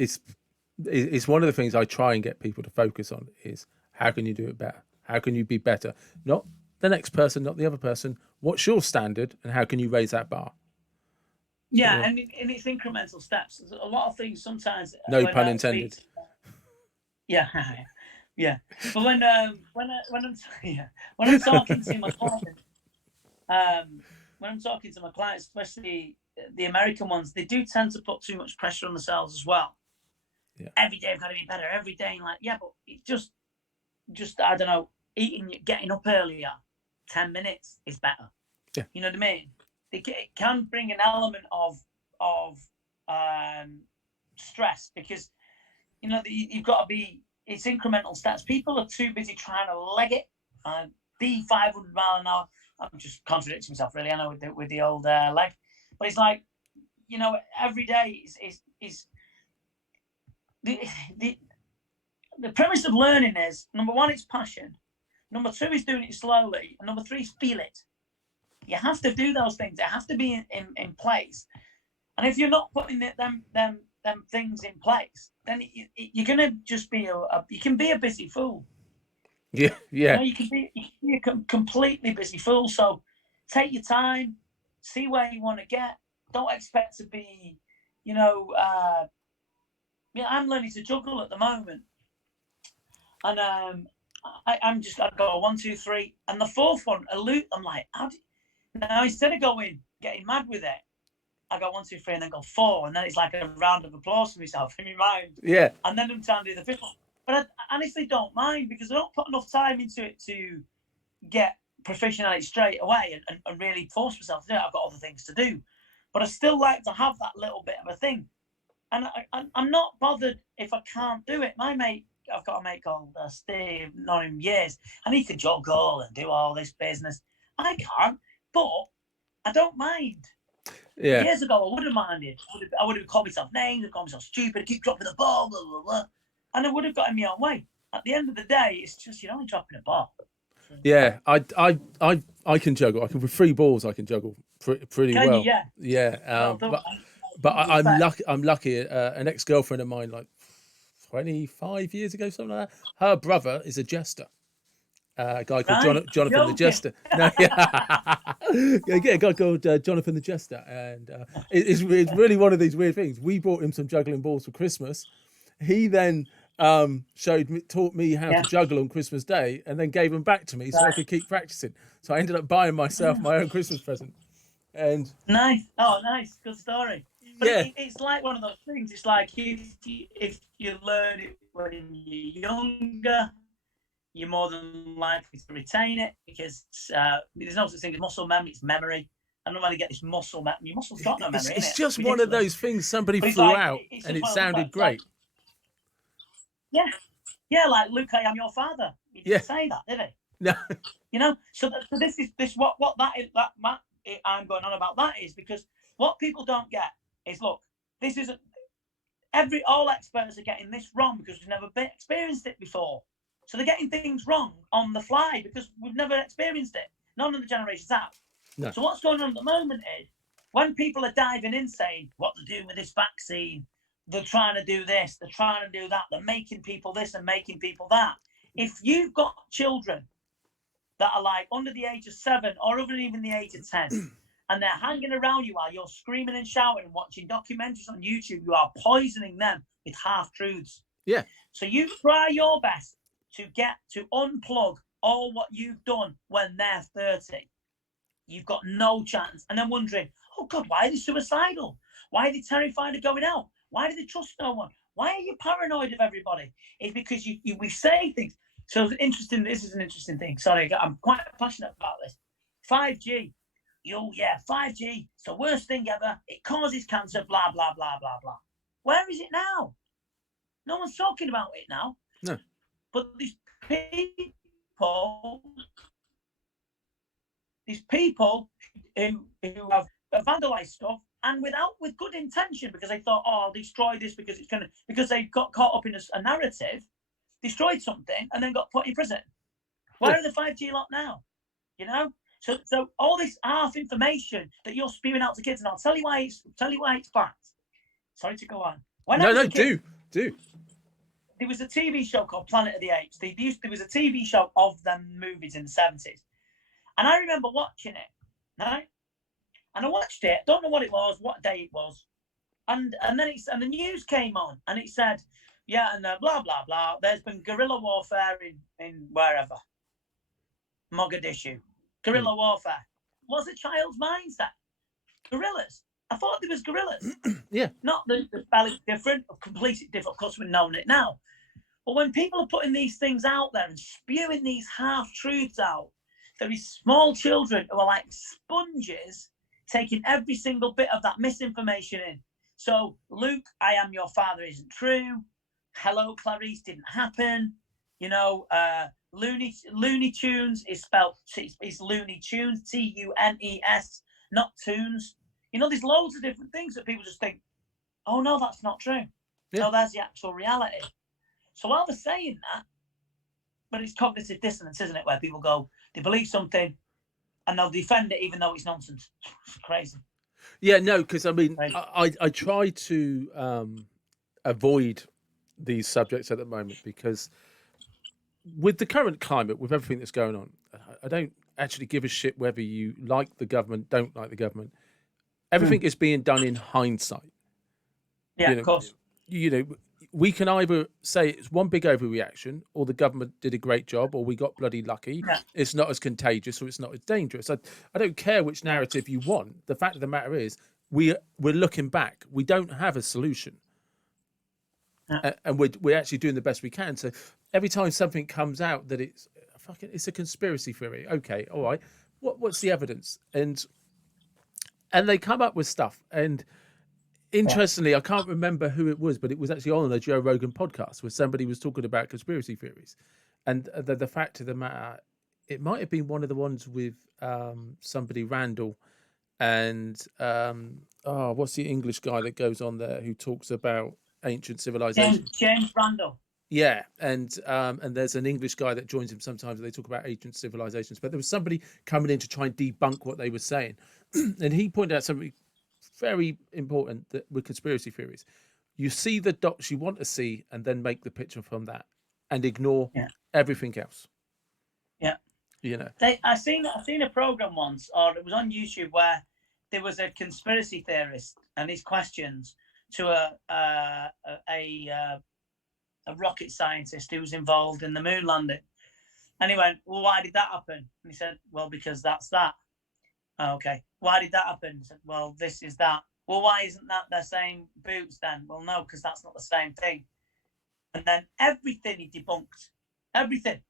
it's one of the things I try and get people to focus on is how can you do it better? How can you be better? Not the next person, not the other person. What's your standard, and how can you raise that bar? Yeah, and it's incremental steps. There's a lot of things sometimes. No pun intended. Yeah, yeah. But when I'm talking to my clients, when I'm talking to my clients, especially the American ones, they do tend to put too much pressure on themselves as well. Yeah. Every day I've got to be better. Every day, like but it just I don't know. Getting up earlier, 10 minutes is better. Yeah. You know what I mean? It can bring an element of stress because you've got to be. It's incremental steps. People are too busy trying to leg it and be 500 mile an hour. I'm just contradicting myself, really. I know with the old leg, but it's like every day is the premise of learning is number one, it's passion. Number two is doing it slowly, and number three is feel it. You have to do those things. They have to be in place. And if you're not putting them things in place, then you're going to just be you can be a busy fool. Yeah, yeah. You can be a completely busy fool. So take your time, see where you want to get. Don't expect to be, I'm learning to juggle at the moment. And I've got 1, 2, 3. And the fourth one, I'm like, now instead of getting mad with it, I go 1, 2, 3, and then go 4, and then it's like a round of applause for myself in my mind. Yeah. And then I'm trying to do the fifth one. But I honestly don't mind because I don't put enough time into it to get proficient at it straight away and really force myself to do it. I've got other things to do. But I still like to have that little bit of a thing. And I'm not bothered if I can't do it. My mate, I've got a mate called Steve, known him years, and he can juggle and do all this business. I can't, but I don't mind. Yeah. Years ago, I would have minded. I would have called myself names, called myself stupid, keep dropping the ball, blah, blah, blah. And I would have gotten my own way. At the end of the day, it's just you're only dropping a ball. Yeah, I can juggle. I can with 3 balls. I can juggle pretty well. You? Yeah. Yeah. But I'm lucky. An ex-girlfriend of mine, like 25 years ago, something like that. Her brother is a jester. A guy called Jonathan the Jester. No, yeah, a guy called Jonathan the Jester, and it's really one of these weird things. We bought him some juggling balls for Christmas. He then taught me how to juggle on Christmas Day, and then gave them back to me so I could keep practicing. So I ended up buying myself my own Christmas present. And nice, good story. But it's like one of those things. It's like if you learn it when you're younger, you're more than likely to retain it because there's no such thing as muscle memory. It's memory. I'm not going to get this muscle memory. Your muscle's got no memory. It's just one of those things somebody threw out, and it sounded great. Yeah, like Luke, I am your father. He didn't say that, did he? No. So this is what that is. That I'm going on about that is because what people don't get is look. This isn't all experts are getting this wrong because we've never experienced it before. So they're getting things wrong on the fly because we've never experienced it. None of the generations have. No. So what's going on at the moment is when people are diving in saying what they're doing with this vaccine, they're trying to do this, they're trying to do that, they're making people this and making people that. If you've got children that are like under the age of 7 or even the age of 10 and they're hanging around you while you're screaming and shouting and watching documentaries on YouTube, you are poisoning them with half-truths. Yeah. So you try your best to unplug all what you've done when they're 30. You've got no chance. And then wondering, oh God, why are they suicidal? Why are they terrified of going out? Why do they trust no one? Why are you paranoid of everybody? It's because we say things. So it's interesting. This is an interesting thing. Sorry, I'm quite passionate about this. 5G. 5G. It's the worst thing ever. It causes cancer, blah, blah, blah, blah, blah. Where is it now? No one's talking about it now. No. But these people who have vandalized stuff and with good intention, because they thought, oh, I'll destroy this because they got caught up in a narrative, destroyed something, and then got put in prison. Where are the 5G lot now? You know, so all this half information that you're spewing out to kids, and I'll tell you why it's fact. Sorry to go on. Do. There was a TV show called Planet of the Apes. There was a TV show of them movies in the 70s. And I remember watching it, right? And I watched it. Don't know what it was, what day it was. And then the news came on, and it said, yeah, and blah, blah, blah. There's been guerrilla warfare in wherever. Mogadishu. Guerrilla warfare. Was a child's mindset. Guerrillas. I thought there was guerrillas. Yeah. Not the spelling's different, completely different. Of course, we've known it now. But when people are putting these things out there and spewing these half-truths out, there is small children who are like sponges taking every single bit of that misinformation in. So, Luke, I am your father isn't true. Hello, Clarice didn't happen. You know, Looney Tunes is spelled, is Looney Tunes, Tunes, not tunes. You know, there's loads of different things that people just think, oh, no, that's not true. Yeah. No, that's the actual reality. So while they're saying that, but it's cognitive dissonance, isn't it? Where people go, they believe something and they'll defend it even though it's nonsense. It's crazy. Yeah, no, because I mean, I try to avoid these subjects at the moment because with the current climate, with everything that's going on, I don't actually give a shit whether you like the government, don't like the government. Everything is being done in hindsight. Yeah, you know, of course. You know, we can either say it's one big overreaction, or the government did a great job, or we got bloody lucky. Yeah. It's not as contagious, or it's not as dangerous. I don't care which narrative you want. The fact of the matter is, we're looking back. We don't have a solution, and we're actually doing the best we can. So every time something comes out that it's a conspiracy theory. Okay, all right. What's the evidence? And they come up with stuff. And interestingly, I can't remember who it was, but it was actually on a Joe Rogan podcast where somebody was talking about conspiracy theories. And the fact of the matter, it might have been one of the ones with somebody, Randall, and what's the English guy that goes on there who talks about ancient civilization? James Randall. Yeah, and there's an English guy that joins him sometimes. They talk about ancient civilizations, but there was somebody coming in to try and debunk what they were saying, and he pointed out something very important that with conspiracy theories, you see the dots you want to see, and then make the picture from that, and ignore everything else. Yeah, you know. I seen a program once, or it was on YouTube, where there was a conspiracy theorist and his questions to a rocket scientist who was involved in the moon landing. And he went, well, why did that happen? And he said, well, because that's that. Oh, okay. Why did that happen? He said, well, this is that. Well, why isn't that the same boots then? Well, no, because that's not the same thing. And then everything he debunked. Everything.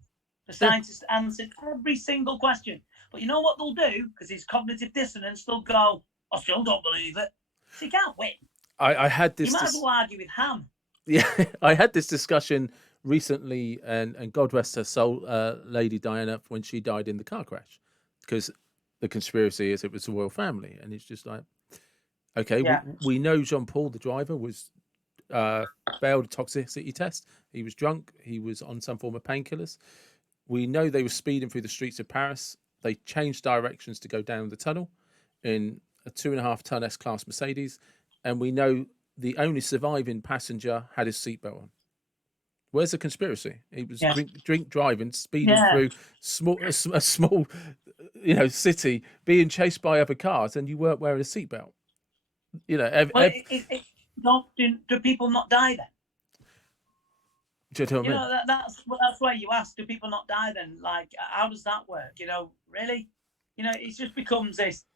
The scientist answered every single question. But you know what they'll do? Because it's cognitive dissonance, they'll go, I still don't believe it. So you can't win. I had this... You might as well argue with Ham. Yeah, I had this discussion recently, and God rest her soul, Lady Diana, when she died in the car crash, because the conspiracy is it was the royal family, and it's just like, okay, we know Jean-Paul, the driver, was failed a toxicity test. He was drunk. He was on some form of painkillers. We know they were speeding through the streets of Paris. They changed directions to go down the tunnel in a 2.5-ton S-Class Mercedes, and we know the only surviving passenger had his seatbelt on. Where's the conspiracy? He was drink driving, speeding through a small, city, being chased by other cars, and you weren't wearing a seatbelt. Do people not die then? Do you know what I mean? That's why you ask, do people not die then? Like, how does that work? Really? It just becomes this.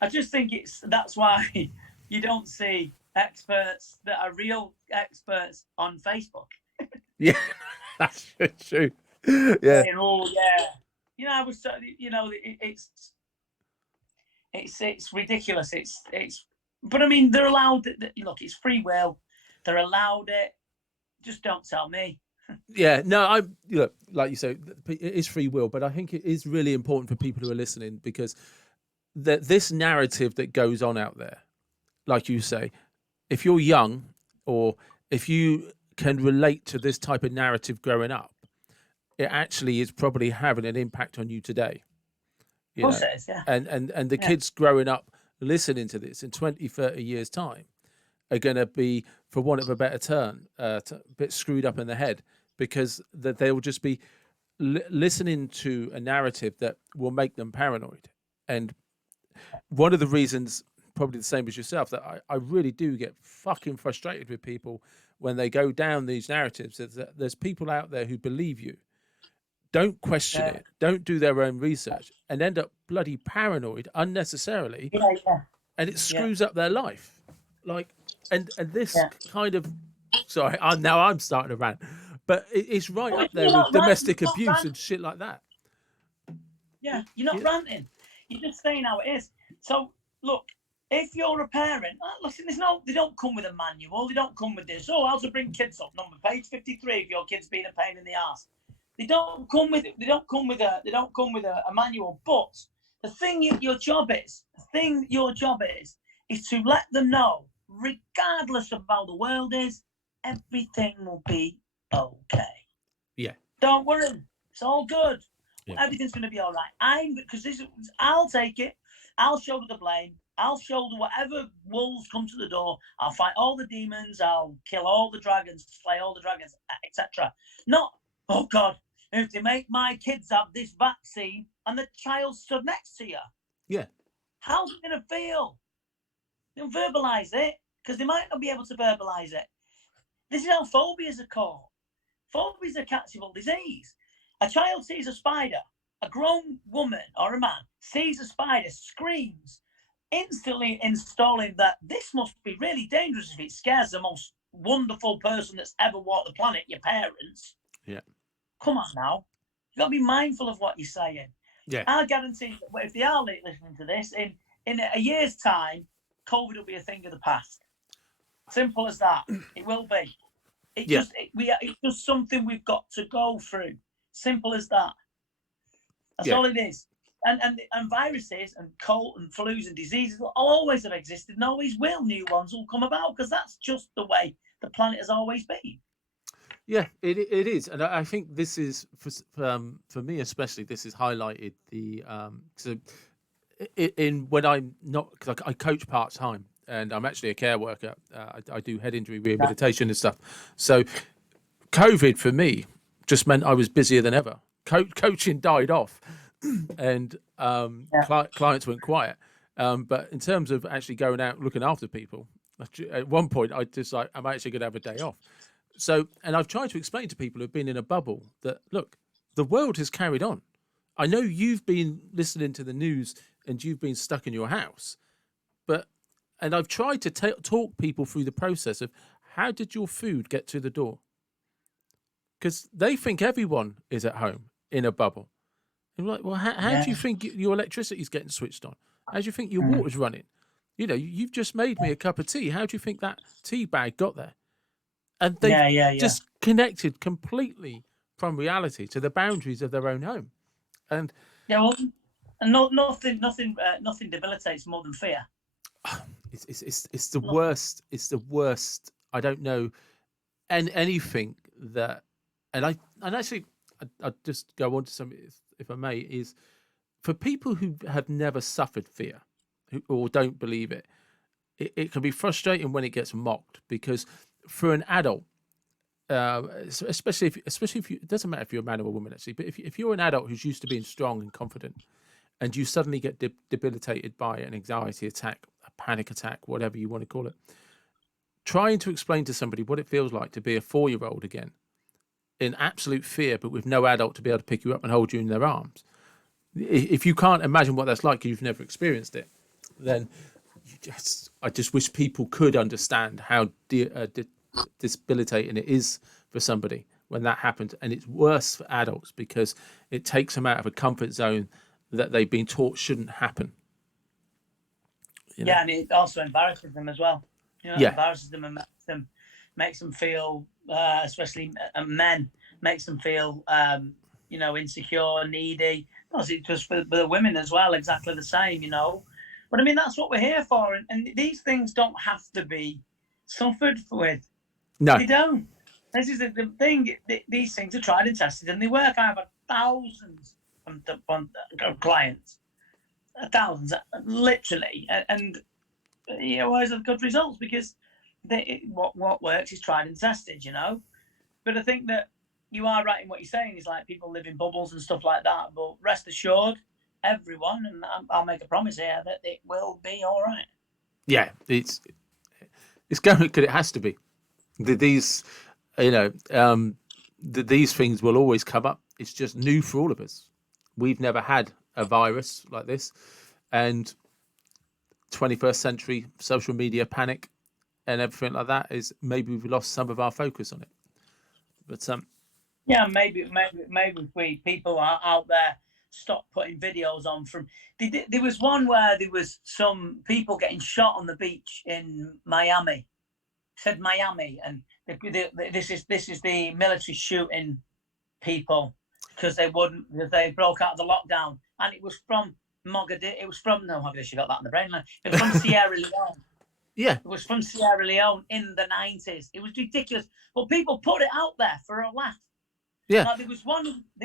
I just think that's why you don't see experts that are real experts on Facebook. Yeah, that's true. Yeah. Saying, oh yeah. I was. It's ridiculous. It's. But I mean, they're allowed. Look, it's free will. They're allowed it. Just don't tell me. Yeah, no, like you say, it is free will, but I think it is really important for people who are listening because this narrative that goes on out there, like you say, if you're young or if you can relate to this type of narrative growing up, it actually is probably having an impact on you today. Of You course know, it is, yeah. and the Yeah. kids growing up listening to this in 20, 30 years time are going to be, for want of a better term, a bit screwed up in the head because that they will just be listening to a narrative that will make them paranoid. And one of the reasons, probably the same as yourself, that I really do get fucking frustrated with people when they go down these narratives is that there's people out there who believe you, don't question Yeah. it, don't do their own research, and end up bloody paranoid unnecessarily, Yeah, yeah, and it yeah, screws up their life. Like, and this yeah. kind of, sorry, now I'm starting to rant, but it's right Oh, up there with you're domestic not abuse and ranting. shit like that. Yeah, you're not Yeah, ranting. You're just saying how it is. So look, if you're a parent, listen, they don't come with a manual. They don't come with this. Oh, how to bring kids up. Number page 53. If your kid's being a pain in the ass, they don't come with. They don't come with a manual. But the thing your job is to let them know, regardless of how the world is, everything will be okay. yeah, Don't worry. It's all good. yeah, Everything's going to be all right. I'll take it. I'll shoulder the blame. I'll shoulder whatever wolves come to the door. I'll fight all the demons. I'll kill all the dragons, slay all the dragons, etc. Not, oh God, if they make my kids have this vaccine and the child stood next to you, yeah, how's it going to feel? They'll verbalize it because they might not be able to verbalize it. This is how phobias are caught. Phobias are a catchable disease. A child sees a spider, a grown woman or a man sees a spider, screams, instantly installing that this must be really dangerous if it scares the most wonderful person that's ever walked the planet, your parents. yeah, Come on now. You've got to be mindful of what you're saying. yeah, I guarantee that if they are listening to this, in a year's time, COVID will be a thing of the past. Simple as that. It will be. yeah, It's just something we've got to go through. Simple as that. That's yeah. all it is. And viruses and cold and flus and diseases will always have existed and always will. New ones will come about because that's just the way the planet has always been. Yeah, it is, and I think this is for me especially. This has highlighted the so in when I'm not, because I coach part time and I'm actually a care worker. I do head injury rehabilitation and stuff. So COVID for me just meant I was busier than ever. Coaching died off, and clients went quiet. But in terms of actually going out looking after people, at one point I just like I'm actually going to have a day off. So, and I've tried to explain to people who've been in a bubble that look, the world has carried on. I know you've been listening to the news and you've been stuck in your house, but and I've tried to talk people through the process of how did your food get to the door? Because they think everyone is at home in a bubble. And like, well, how do you think your electricity is getting switched on? How do you think your water's running? You know, you've just made me a cup of tea. How do you think that tea bag got there? And they've disconnected completely from reality to the boundaries of their own home. And and nothing debilitates more than fear. It's the worst. It's the worst. I don't know, and anything that, and actually, I just go on to something, if I may, is for people who have never suffered fear, or don't believe it, it can be frustrating when it gets mocked because for an adult, especially if you, it doesn't matter if you're a man or a woman actually, but if you're an adult who's used to being strong and confident, and you suddenly get debilitated by an anxiety attack, a panic attack, whatever you want to call it, trying to explain to somebody what it feels like to be a 4-year-old again in absolute fear, but with no adult to be able to pick you up and hold you in their arms. If you can't imagine what that's like because you've never experienced it, then I just wish people could understand how debilitating it is for somebody when that happens. And it's worse for adults because it takes them out of a comfort zone that they've been taught shouldn't happen. You know? Yeah, and it also embarrasses them as well. You know, it embarrasses them and makes them feel especially men, makes them feel, insecure, needy. Not just for the women as well, exactly the same, But I mean, that's what we're here for. And these things don't have to be suffered with. No. They don't. This is the thing. These things are tried and tested, and they work. I've had thousands of clients, thousands, literally, and always have good results because what works is tried and tested, But I think that you are right in what you're saying. Is like people live in bubbles and stuff like that. But rest assured, everyone, and I'll make a promise here that it will be all right. Yeah, it's going because it has to be. These, these things will always come up. It's just new for all of us. We've never had a virus like this, and 21st century social media panic and everything like that is maybe we've lost some of our focus on it. But yeah, maybe we people are out there stop putting videos on from. There was one where there was some people getting shot on the beach in Miami. Said Miami, and this is the military shooting people because they broke out of the lockdown, and it was from Mogadishu. It was from Mogadishu. Got that in the brain. It was from Sierra Leone. Yeah, it was from Sierra Leone in the 90s. It was ridiculous, but people put it out there for a laugh. Yeah, like, there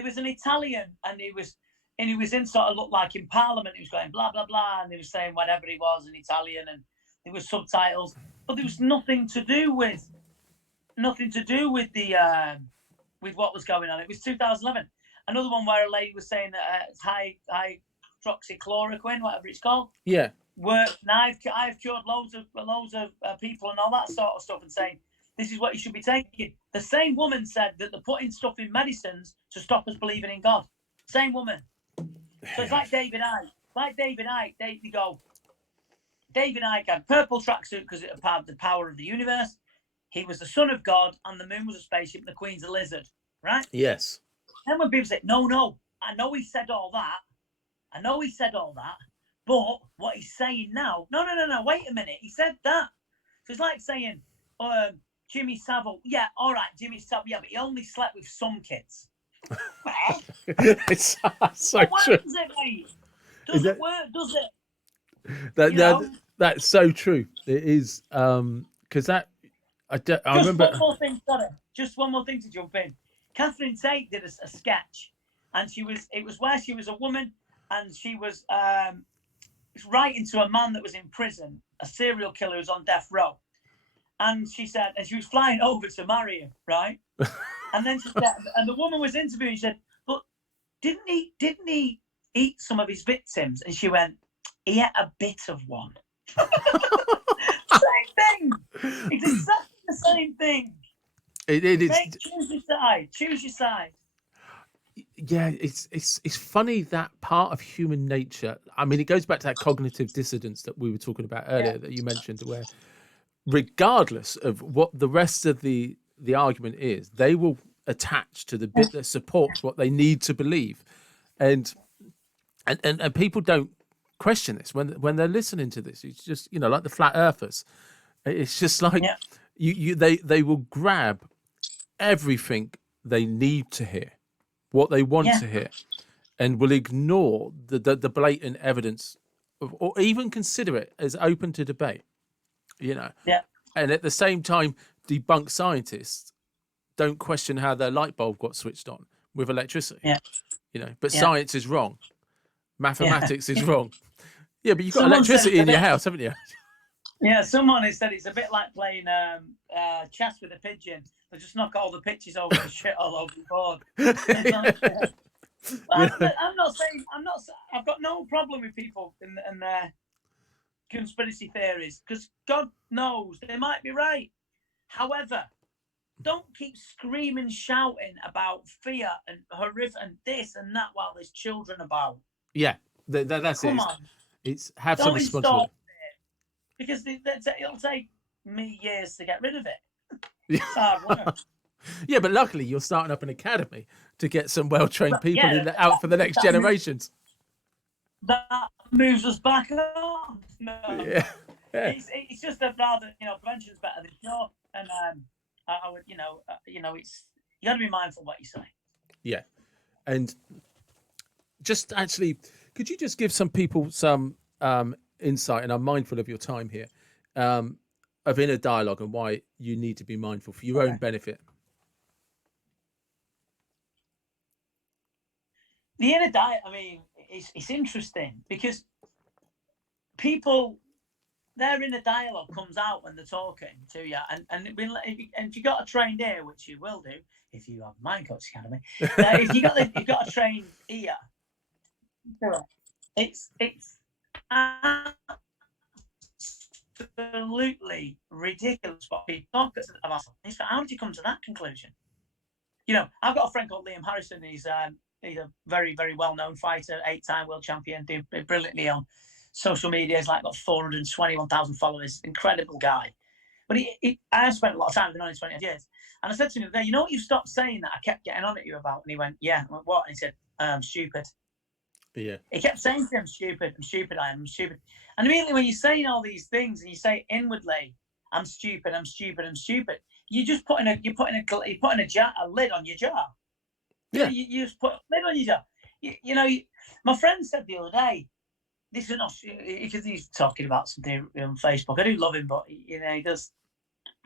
was an Italian, and he was in sort of looked like in Parliament. He was going blah blah blah, and he was saying whatever he was in Italian, and there was subtitles, but there was nothing to do with the with what was going on. It was 2011. Another one where a lady was saying that hydroxychloroquine, whatever it's called, yeah, worked. And I've cured loads of people and all that sort of stuff, and saying this is what you should be taking. The same woman said that they're putting stuff in medicines to stop us believing in God. Same woman. So it's like David Icke. They go. David Icke had purple tracksuit because it had the power of the universe. He was the son of God, and the moon was a spaceship, and the Queen's a lizard, right? Yes. Then when people say, no, I know he said all that, but what he's saying now, no, wait a minute, he said that. So it's like saying, Jimmy Savile, yeah, all right, Jimmy Savile, yeah, but he only slept with some kids. It's so true. Does it, mate? Doesn't work, does it? That's so true. It is, because that, I remember. Just one more thing to jump in. Catherine Tate did a sketch, and it was where she was a woman, and she was writing to a man that was in prison, a serial killer who's on death row. And she said, and she was flying over to marry him, right? And then she said, and the woman was interviewing, she said, but didn't he eat some of his victims? And she went, he ate a bit of one. Same thing. It's exactly the same thing. It is. Choose your side. Yeah, it's funny that part of human nature. I mean, it goes back to that cognitive dissonance that we were talking about earlier, that you mentioned, where regardless of what the rest of the argument is, they will attach to the bit that supports what they need to believe, and people don't question this when they're listening to this. It's just, like the flat earthers. It's just like they will grab everything they need to hear, what they want to hear, and will ignore the blatant evidence or even consider it as open to debate. And at the same time, debunk scientists don't question how their light bulb got switched on with electricity. But science is wrong, mathematics is wrong. Yeah, but you've got electricity in your house, haven't you? Yeah, someone has said it's a bit like playing chess with a pigeon. They just knock all the pitches over and shit all over the board. I'm not saying I've got no problem with people and their conspiracy theories, because God knows they might be right. However, don't keep screaming, shouting about fear and horrific and this and that while there's children about. Yeah, that's Come it. on. It's have some responsibility. Because it'll take me years to get rid of it. It's hard work. Yeah, but luckily you're starting up an academy to get some well-trained people out for the next generations. That moves us back on. No. Yeah. It's just a rather, prevention's better than cure. And I would, it's you got to be mindful what you say. Yeah, and just actually, could you just give some people some insight? And I'm mindful of your time here, of inner dialogue and why you need to be mindful for your own benefit. The inner diet, I mean, it's interesting because people, their inner dialogue comes out when they're talking to you, and if you got a trained ear, which you will do if you have Mind Coach Academy, if you've got a trained ear, it's absolutely ridiculous what people talk about. How did you come to that conclusion? I've got a friend called Liam Harrison. He's a very, very well-known fighter, 8-time world champion, doing brilliantly on social media. He's got 421,000 followers. Incredible guy. But I spent a lot of time with him, 20 years. And I said to him, you know what you stopped saying that I kept getting on at you about? And he went, yeah. I went, what? And he said, I'm stupid. Yeah. He kept saying to him, I'm stupid. And immediately when you're saying all these things and you say inwardly, I'm stupid, you're just putting a lid on your jar. Yeah. You just put a lid on your jar. My friend said the other day, this is not because he's talking about something on Facebook. I do love him, but he does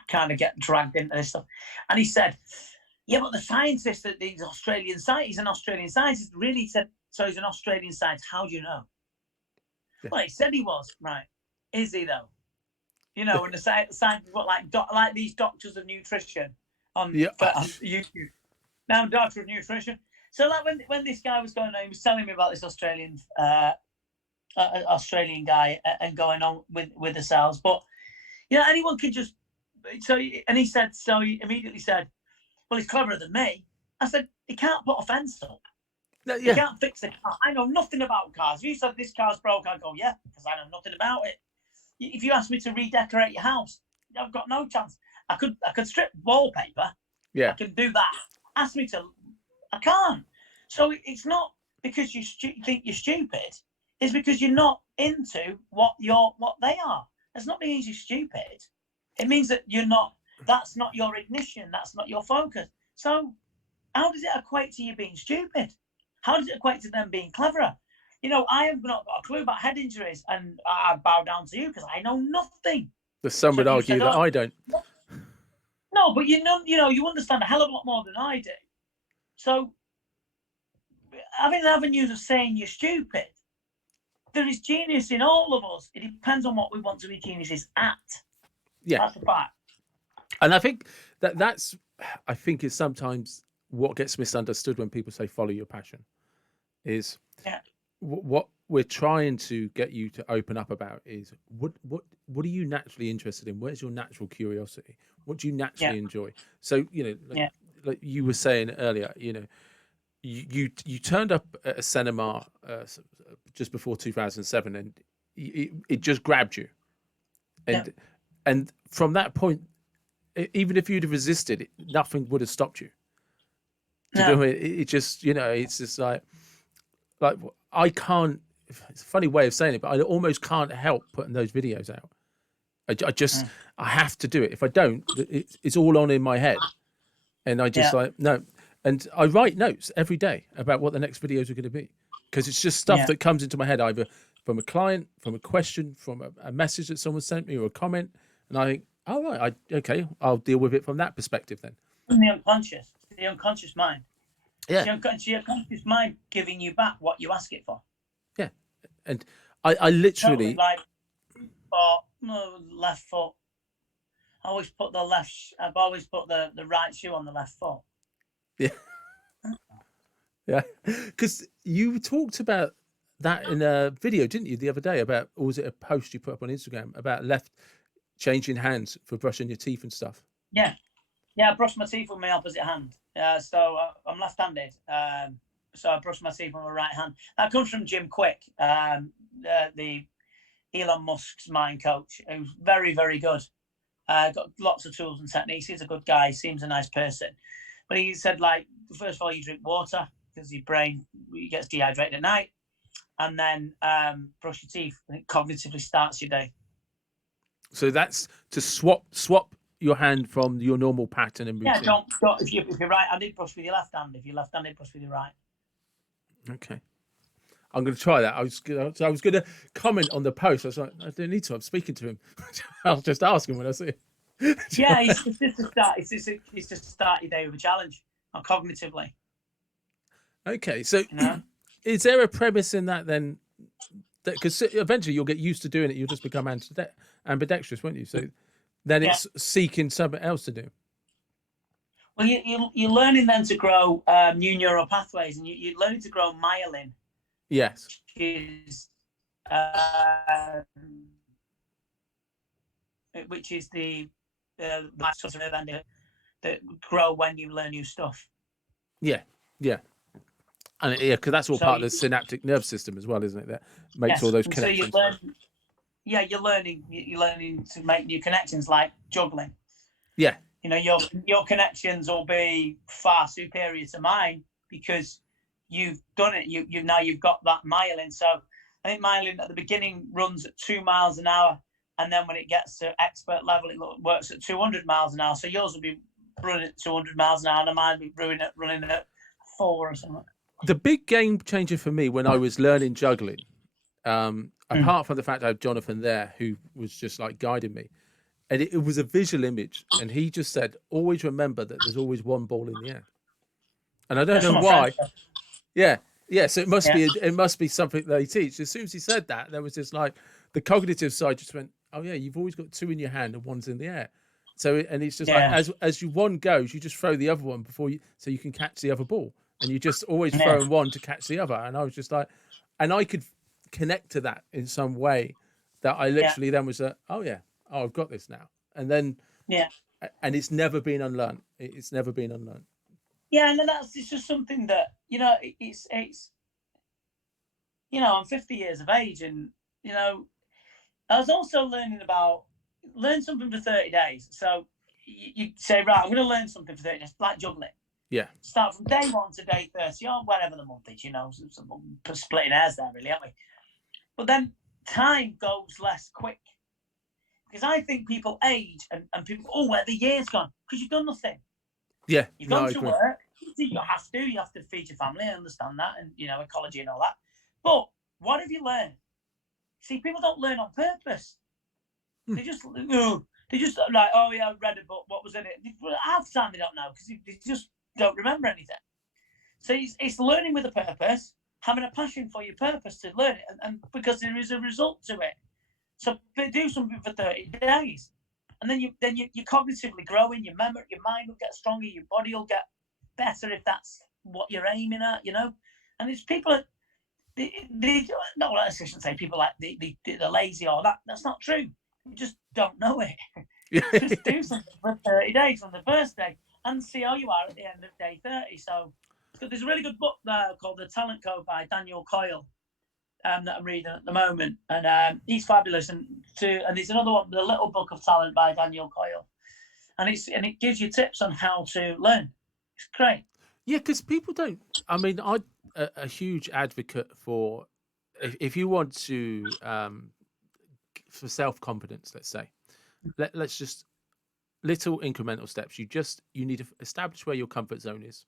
kind of get dragged into this stuff. And he said, yeah, but the scientist at these Australian scientist, he's an Australian scientist, really said, so he's an Australian scientist. How do you know? Yeah. Well, he said he was, right. Is he though? And the scientists, like these doctors of nutrition on YouTube. Now, I'm doctor of nutrition. So when this guy was going on, he was telling me about this Australian guy and going on with the cells. But anyone can just he immediately said, well, he's cleverer than me. I said, he can't put a fence up. No, yeah. He can't fix a car. I know nothing about cars. If you said this car's broke, I'd go, yeah, because I know nothing about it. If you asked me to redecorate your house, I've got no chance. I could strip wallpaper. Yeah, I can do that. Ask me to, I can't. So it's not because you think you're stupid. It's because you're not into what they are. It's not means you're stupid. It means that you're not. That's not your ignition. That's not your focus. So how does it equate to you being stupid? How does it equate to them being cleverer? I have not got a clue about head injuries, and I bow down to you because I know nothing. Some would argue that I don't. No, but you understand a hell of a lot more than I do. So having avenues of saying you're stupid, there is genius in all of us. It depends on what we want to be geniuses at. Yeah, that's a fact. And I think that's is sometimes what gets misunderstood when people say follow your passion is what we're trying to get you to open up about is what are you naturally interested in? Where's your natural curiosity? What do you naturally enjoy? So like you were saying earlier, you turned up at a cinema just before 2007, and it just grabbed you, and from that point, even if you'd have resisted, nothing would have stopped you. Do you know what I mean? It just, it's just like I can't. It's a funny way of saying it, but I almost can't help putting those videos out. I have to do it. If I don't, it's all on in my head, and I just no. And I write notes every day about what the next videos are going to be, because it's just stuff that comes into my head either from a client, from a question, from a message that someone sent me, or a comment, and I think, oh right, I'll deal with it from that perspective then. The unconscious mind. Yeah. The unconscious mind giving you back what you ask it for. Yeah. And I literally left foot. I've always put the right shoe on the left foot. Yeah. Yeah. Because you talked about that in a video, didn't you, the other day, about, or was it a post you put up on Instagram about changing hands for brushing your teeth and stuff? Yeah. Yeah, I brush my teeth with my opposite hand. So I'm left-handed. So I brush my teeth with my right hand. That comes from Jim Quick, the Elon Musk's mind coach, who's very, very good. Got lots of tools and techniques. He's a good guy. Seems a nice person. But he said, first of all, you drink water because your brain gets dehydrated at night. And then brush your teeth, and it cognitively starts your day. So that's to swap your hand from your normal pattern and routine. Yeah, don't if you're right-handed, brush with your left hand. If you're left-handed, brush with your right. Okay. I'm going to try that. I was going to comment on the post. I was like, I don't need to. I'm speaking to him. I'll just ask him when I see him. Yeah, it's just to start. It's just to start your day with a challenge, or cognitively. Okay, so is there a premise in that then? Because eventually you'll get used to doing it. You'll just become ambidextrous, won't you? So then it's seeking something else to do. Well, you're learning then to grow new neural pathways, and you're learning to grow myelin. Yes. Which is the that grow when you learn new stuff. Yeah. And because that's all part of the synaptic nerve system as well, isn't it? That makes all those connections. So you're learning to make new connections, like juggling. Yeah. Your connections will be far superior to mine because you've done it. You've got that myelin. So I think myelin at the beginning runs at 2 miles an hour, and then when it gets to expert level, it works at 200 miles an hour. So yours will be running at 200 miles an hour, and mine will be running at 4 or something. The big game changer for me when I was learning juggling, apart from the fact I had Jonathan there who was just like guiding me, and it was a visual image, and he just said, always remember that there's always one ball in the air. And I don't know why. Yeah. So it must be something they teach. As soon as he said that, there was just like the cognitive side just went, oh yeah, you've always got 2 in your hand and 1's in the air. So and it's just like as one goes, you just throw the other one so you can catch the other ball. And you just always throwing one to catch the other. And I was just like, and I could connect to that in some way that I literally then was I've got this now. And then, and it's never been unlearned. It's never been unlearned. Yeah, and it's just something that, it's I'm 50 years of age, and, I was also learn something for 30 days. So you say, right, I'm going to learn something for 30 days, like juggling. Yeah. Start from day 1 to day 30, or whatever the month is, splitting hairs there, really, aren't we? But then time goes less quick. Because I think people age and people, where the year's gone? Because you've done nothing. Yeah. You've gone to work. You have to feed your family. I understand that, and, ecology and all that. But what have you learned? See, people don't learn on purpose. They just like, oh yeah, I read a book. What was in it? Half the time they don't know because they just don't remember anything. So it's learning with a purpose, having a passion for your purpose to learn it, and because there is a result to it. So do something for 30 days, and then you cognitively growing. Your mind will get stronger. Your body will get better if that's what you're aiming at. And it's people. I shouldn't say people like they're lazy or that. That's not true. You just don't know it. Just do something for 30 days from the first day and see how you are at the end of day 30. So there's a really good book there called The Talent Code by Daniel Coyle that I'm reading at the moment. And he's fabulous. And there's another one, The Little Book of Talent by Daniel Coyle. And it gives you tips on how to learn. It's great. Yeah, because people don't. I mean, I'm a huge advocate for if you want to for self-confidence, let's say, let's just little incremental steps. You need to establish where your comfort zone is,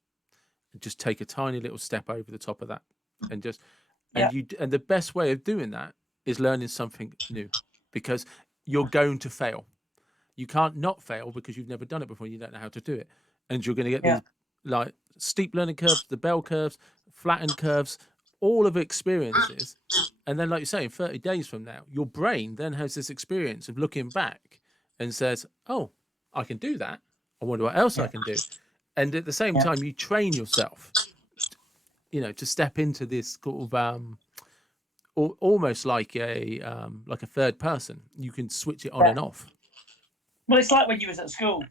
and just take a tiny little step over the top of that, and the best way of doing that is learning something new, because you're going to fail. You can't not fail because you've never done it before. You don't know how to do it, and you're going to get these like steep learning curves, the bell curves, flattened curves, all of experiences. And then, like you say, in 30 days from now, your brain then has this experience of looking back and says, oh, I can do that. I wonder what else I can do. And at the same time, you train yourself, to step into this sort of almost like a third person. You can switch it on and off. Well, it's like when you was at school,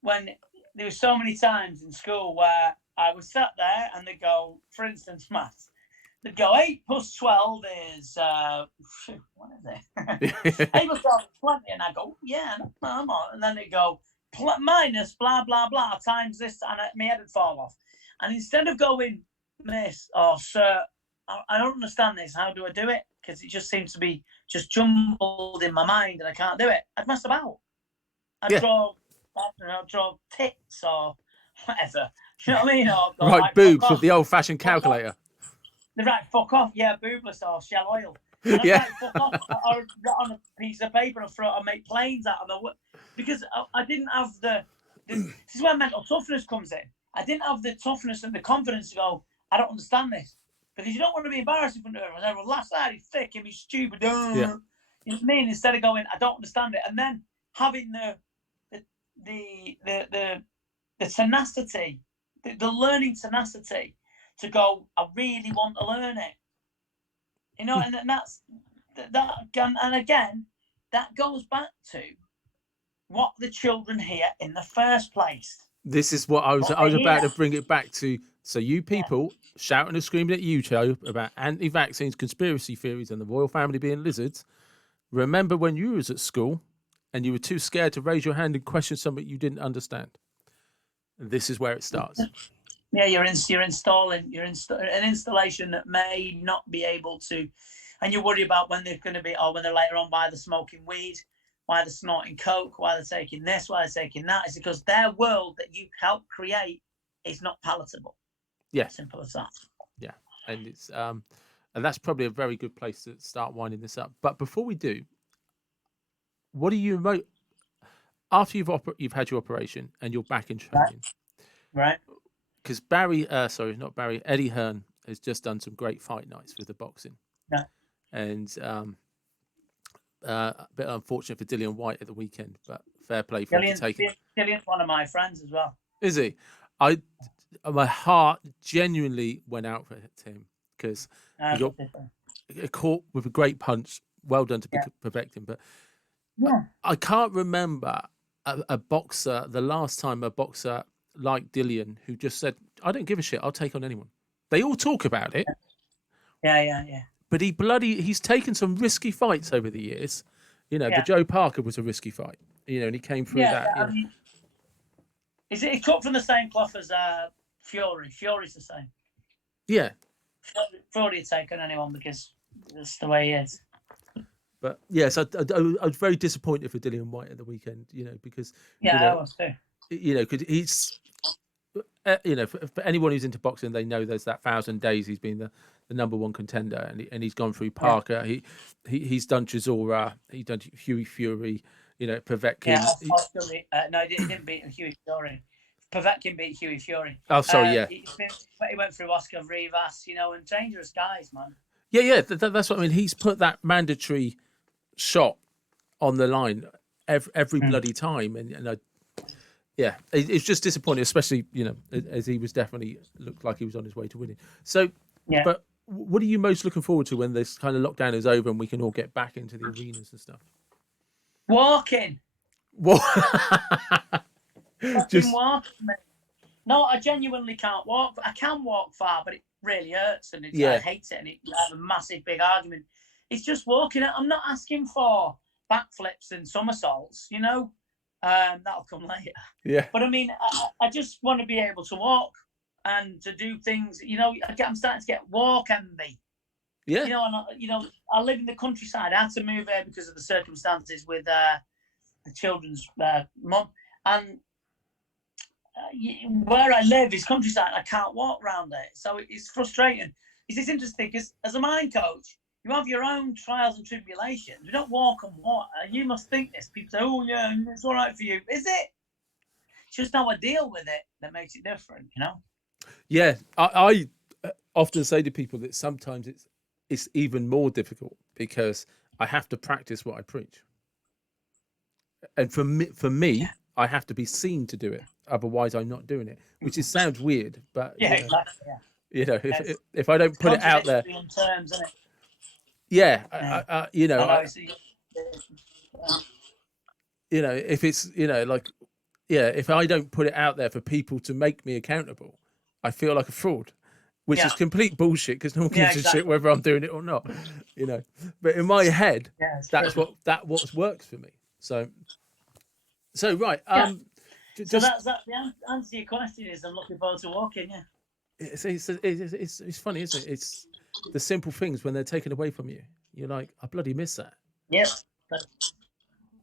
when there were so many times in school where I was sat there and they'd go, for instance, maths. They'd go, 8 plus 12 is, what is it? 8 plus 12 is 20. And I go, yeah, I'm on. And then they'd go, minus blah, blah, blah, times this. And my head would fall off. And instead of going, miss or sir, I don't understand this. How do I do it? Because it just seems to be just jumbled in my mind, and I can't do it. I'd mess about. I'd draw, draw tits or whatever. You know what I mean? Or Right, like, boobs with the old-fashioned calculator. They're right, fuck off. Yeah, boobless or Shell Oil. And I'd write fuck off or on a piece of paper and throw it and make planes out of them. Because I didn't have this is where mental toughness comes in. I didn't have the toughness and the confidence to go, I don't understand this. Because you don't want to be embarrassed in front of everyone. Everyone laughs at he's thick and he's stupid. You know what I mean? Instead of going, I don't understand it. And then having the tenacity, the learning tenacity to go, I really want to learn it. You know, and that's that. And again, that goes back to what the children hear in the first place. This is what I was about to bring it back to. So you people shouting and screaming at YouTube about anti-vaccines, conspiracy theories, and the royal family being lizards. Remember when you was at school and you were too scared to raise your hand and question something you didn't understand? This is where it starts. Yeah, you're installing an installation that may not be able to, and you worry about when they're going to be, or when they're later on, why they're smoking weed, why they're snorting coke, why they're taking this, why they're taking that. It's because their world that you helped create is not palatable. Yeah, simple as that. Yeah, and it's and that's probably a very good place to start winding this up. But before we do, what do you after you've had your operation and you're back in training, right? Because Eddie Hearn has just done some great fight nights with the boxing. Yeah. And a bit unfortunate for Dillian White at the weekend, but fair play for him to take it. Dillian's one of my friends as well. Is he? My heart genuinely went out for him because he got caught with a great punch. Well done to protect him. But I can't remember a boxer, the last time a boxer like Dillian, who just said, I don't give a shit, I'll take on anyone. They all talk about it. Yeah. But he's taken some risky fights over the years. You know, the Joe Parker was a risky fight. You know, and he came through that. I mean, is it cut from the same cloth as Fury? Fury's the same. Yeah. Fury would take on anyone because that's the way he is. But yes, I was very disappointed for Dillian White at the weekend, you know, because I was too. You know, because he's, you know, for anyone who's into boxing, they know there's that 1,000 days he's been the number one contender, and he's gone through Parker. He's done Chisora, he's done Huey Fury, you know, Povetkin. No, he didn't beat Huey Fury. Povetkin beat Huey Fury. Oh, sorry, he went through Oscar Rivas, you know, and dangerous guys, man. Yeah, that's what I mean. He's put that mandatory shot on the line every bloody time, and it's just disappointing, especially, you know, as he was definitely looked like he was on his way to winning. So, but what are you most looking forward to when this kind of lockdown is over and we can all get back into the arenas and stuff? Walking. Just walking. No, I genuinely can't walk. I can walk far, but it really hurts, and I hate it, and I have a massive big argument. It's just walking. I'm not asking for backflips and somersaults, you know. That'll come later. Yeah. But I mean, I just want to be able to walk and to do things. You know, I'm starting to get walk envy. Yeah. You know, I live in the countryside. I had to move here because of the circumstances with the children's mum, and where I live is countryside. I can't walk around it, so it's frustrating. It's interesting because as a mind coach, you have your own trials and tribulations. You don't walk on water. You must think this. People say, oh, yeah, it's all right for you. Is it? It's just how I deal with it that makes it different, you know? Yeah. I often say to people that sometimes it's even more difficult because I have to practice what I preach. And for me, I have to be seen to do it. Otherwise, I'm not doing it, which sounds weird. But, exactly. You know, if I don't put it out there. In terms, isn't it? Yeah, you know, you know, if it's, you know, like, if I don't put it out there for people to make me accountable, I feel like a fraud, which is complete bullshit because no one gives a shit whether I'm doing it or not, you know. But in my head, that's what works for me. So right. So that's the answer to your question is I'm looking forward to walking. It's funny, isn't it? It's the simple things when they're taken away from you. You're like, I bloody miss that. Yep.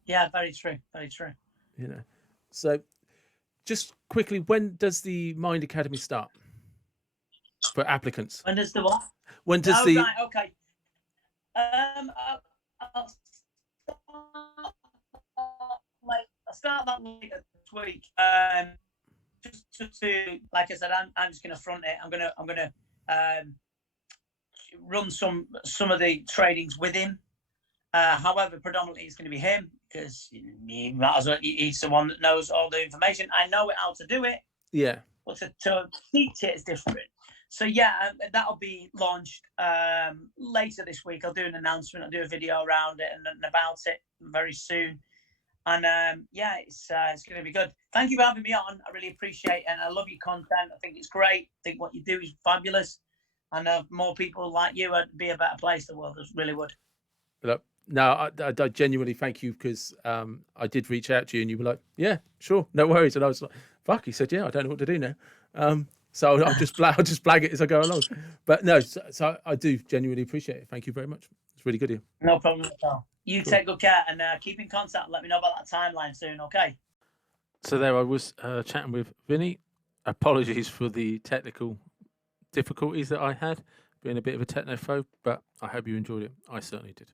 Yeah, very true. Very true. You know. So, just quickly, when does the Mind Academy start for applicants? When does the what? When does Oh, the right, okay. I'll start that later this week. Just to, like I said, I'm just going to front it. I'm gonna run some of the trainings with him. However, predominantly it's going to be him because he's the one that knows all the information. I know how to do it. Yeah. But to teach it is different. So yeah, that'll be launched later this week. I'll do an announcement. I'll do a video around it and about it very soon. And yeah, it's going to be good. Thank you for having me on. I really appreciate it, and I love your content. I think it's great. I think what you do is fabulous, and more people like you would be a better place. The world really would. Look, no, I genuinely thank you because I did reach out to you and you were like, yeah, sure, no worries. And I was like, fuck. He said, yeah, I don't know what to do now. So I'll just blag it as I go along. But no, so I do genuinely appreciate it. Thank you very much. It's really good of you. No problem at all. You take good care and keep in contact. Let me know about that timeline soon, okay? So there I was chatting with Vinny. Apologies for the technical difficulties that I had, being a bit of a technophobe, but I hope you enjoyed it. I certainly did.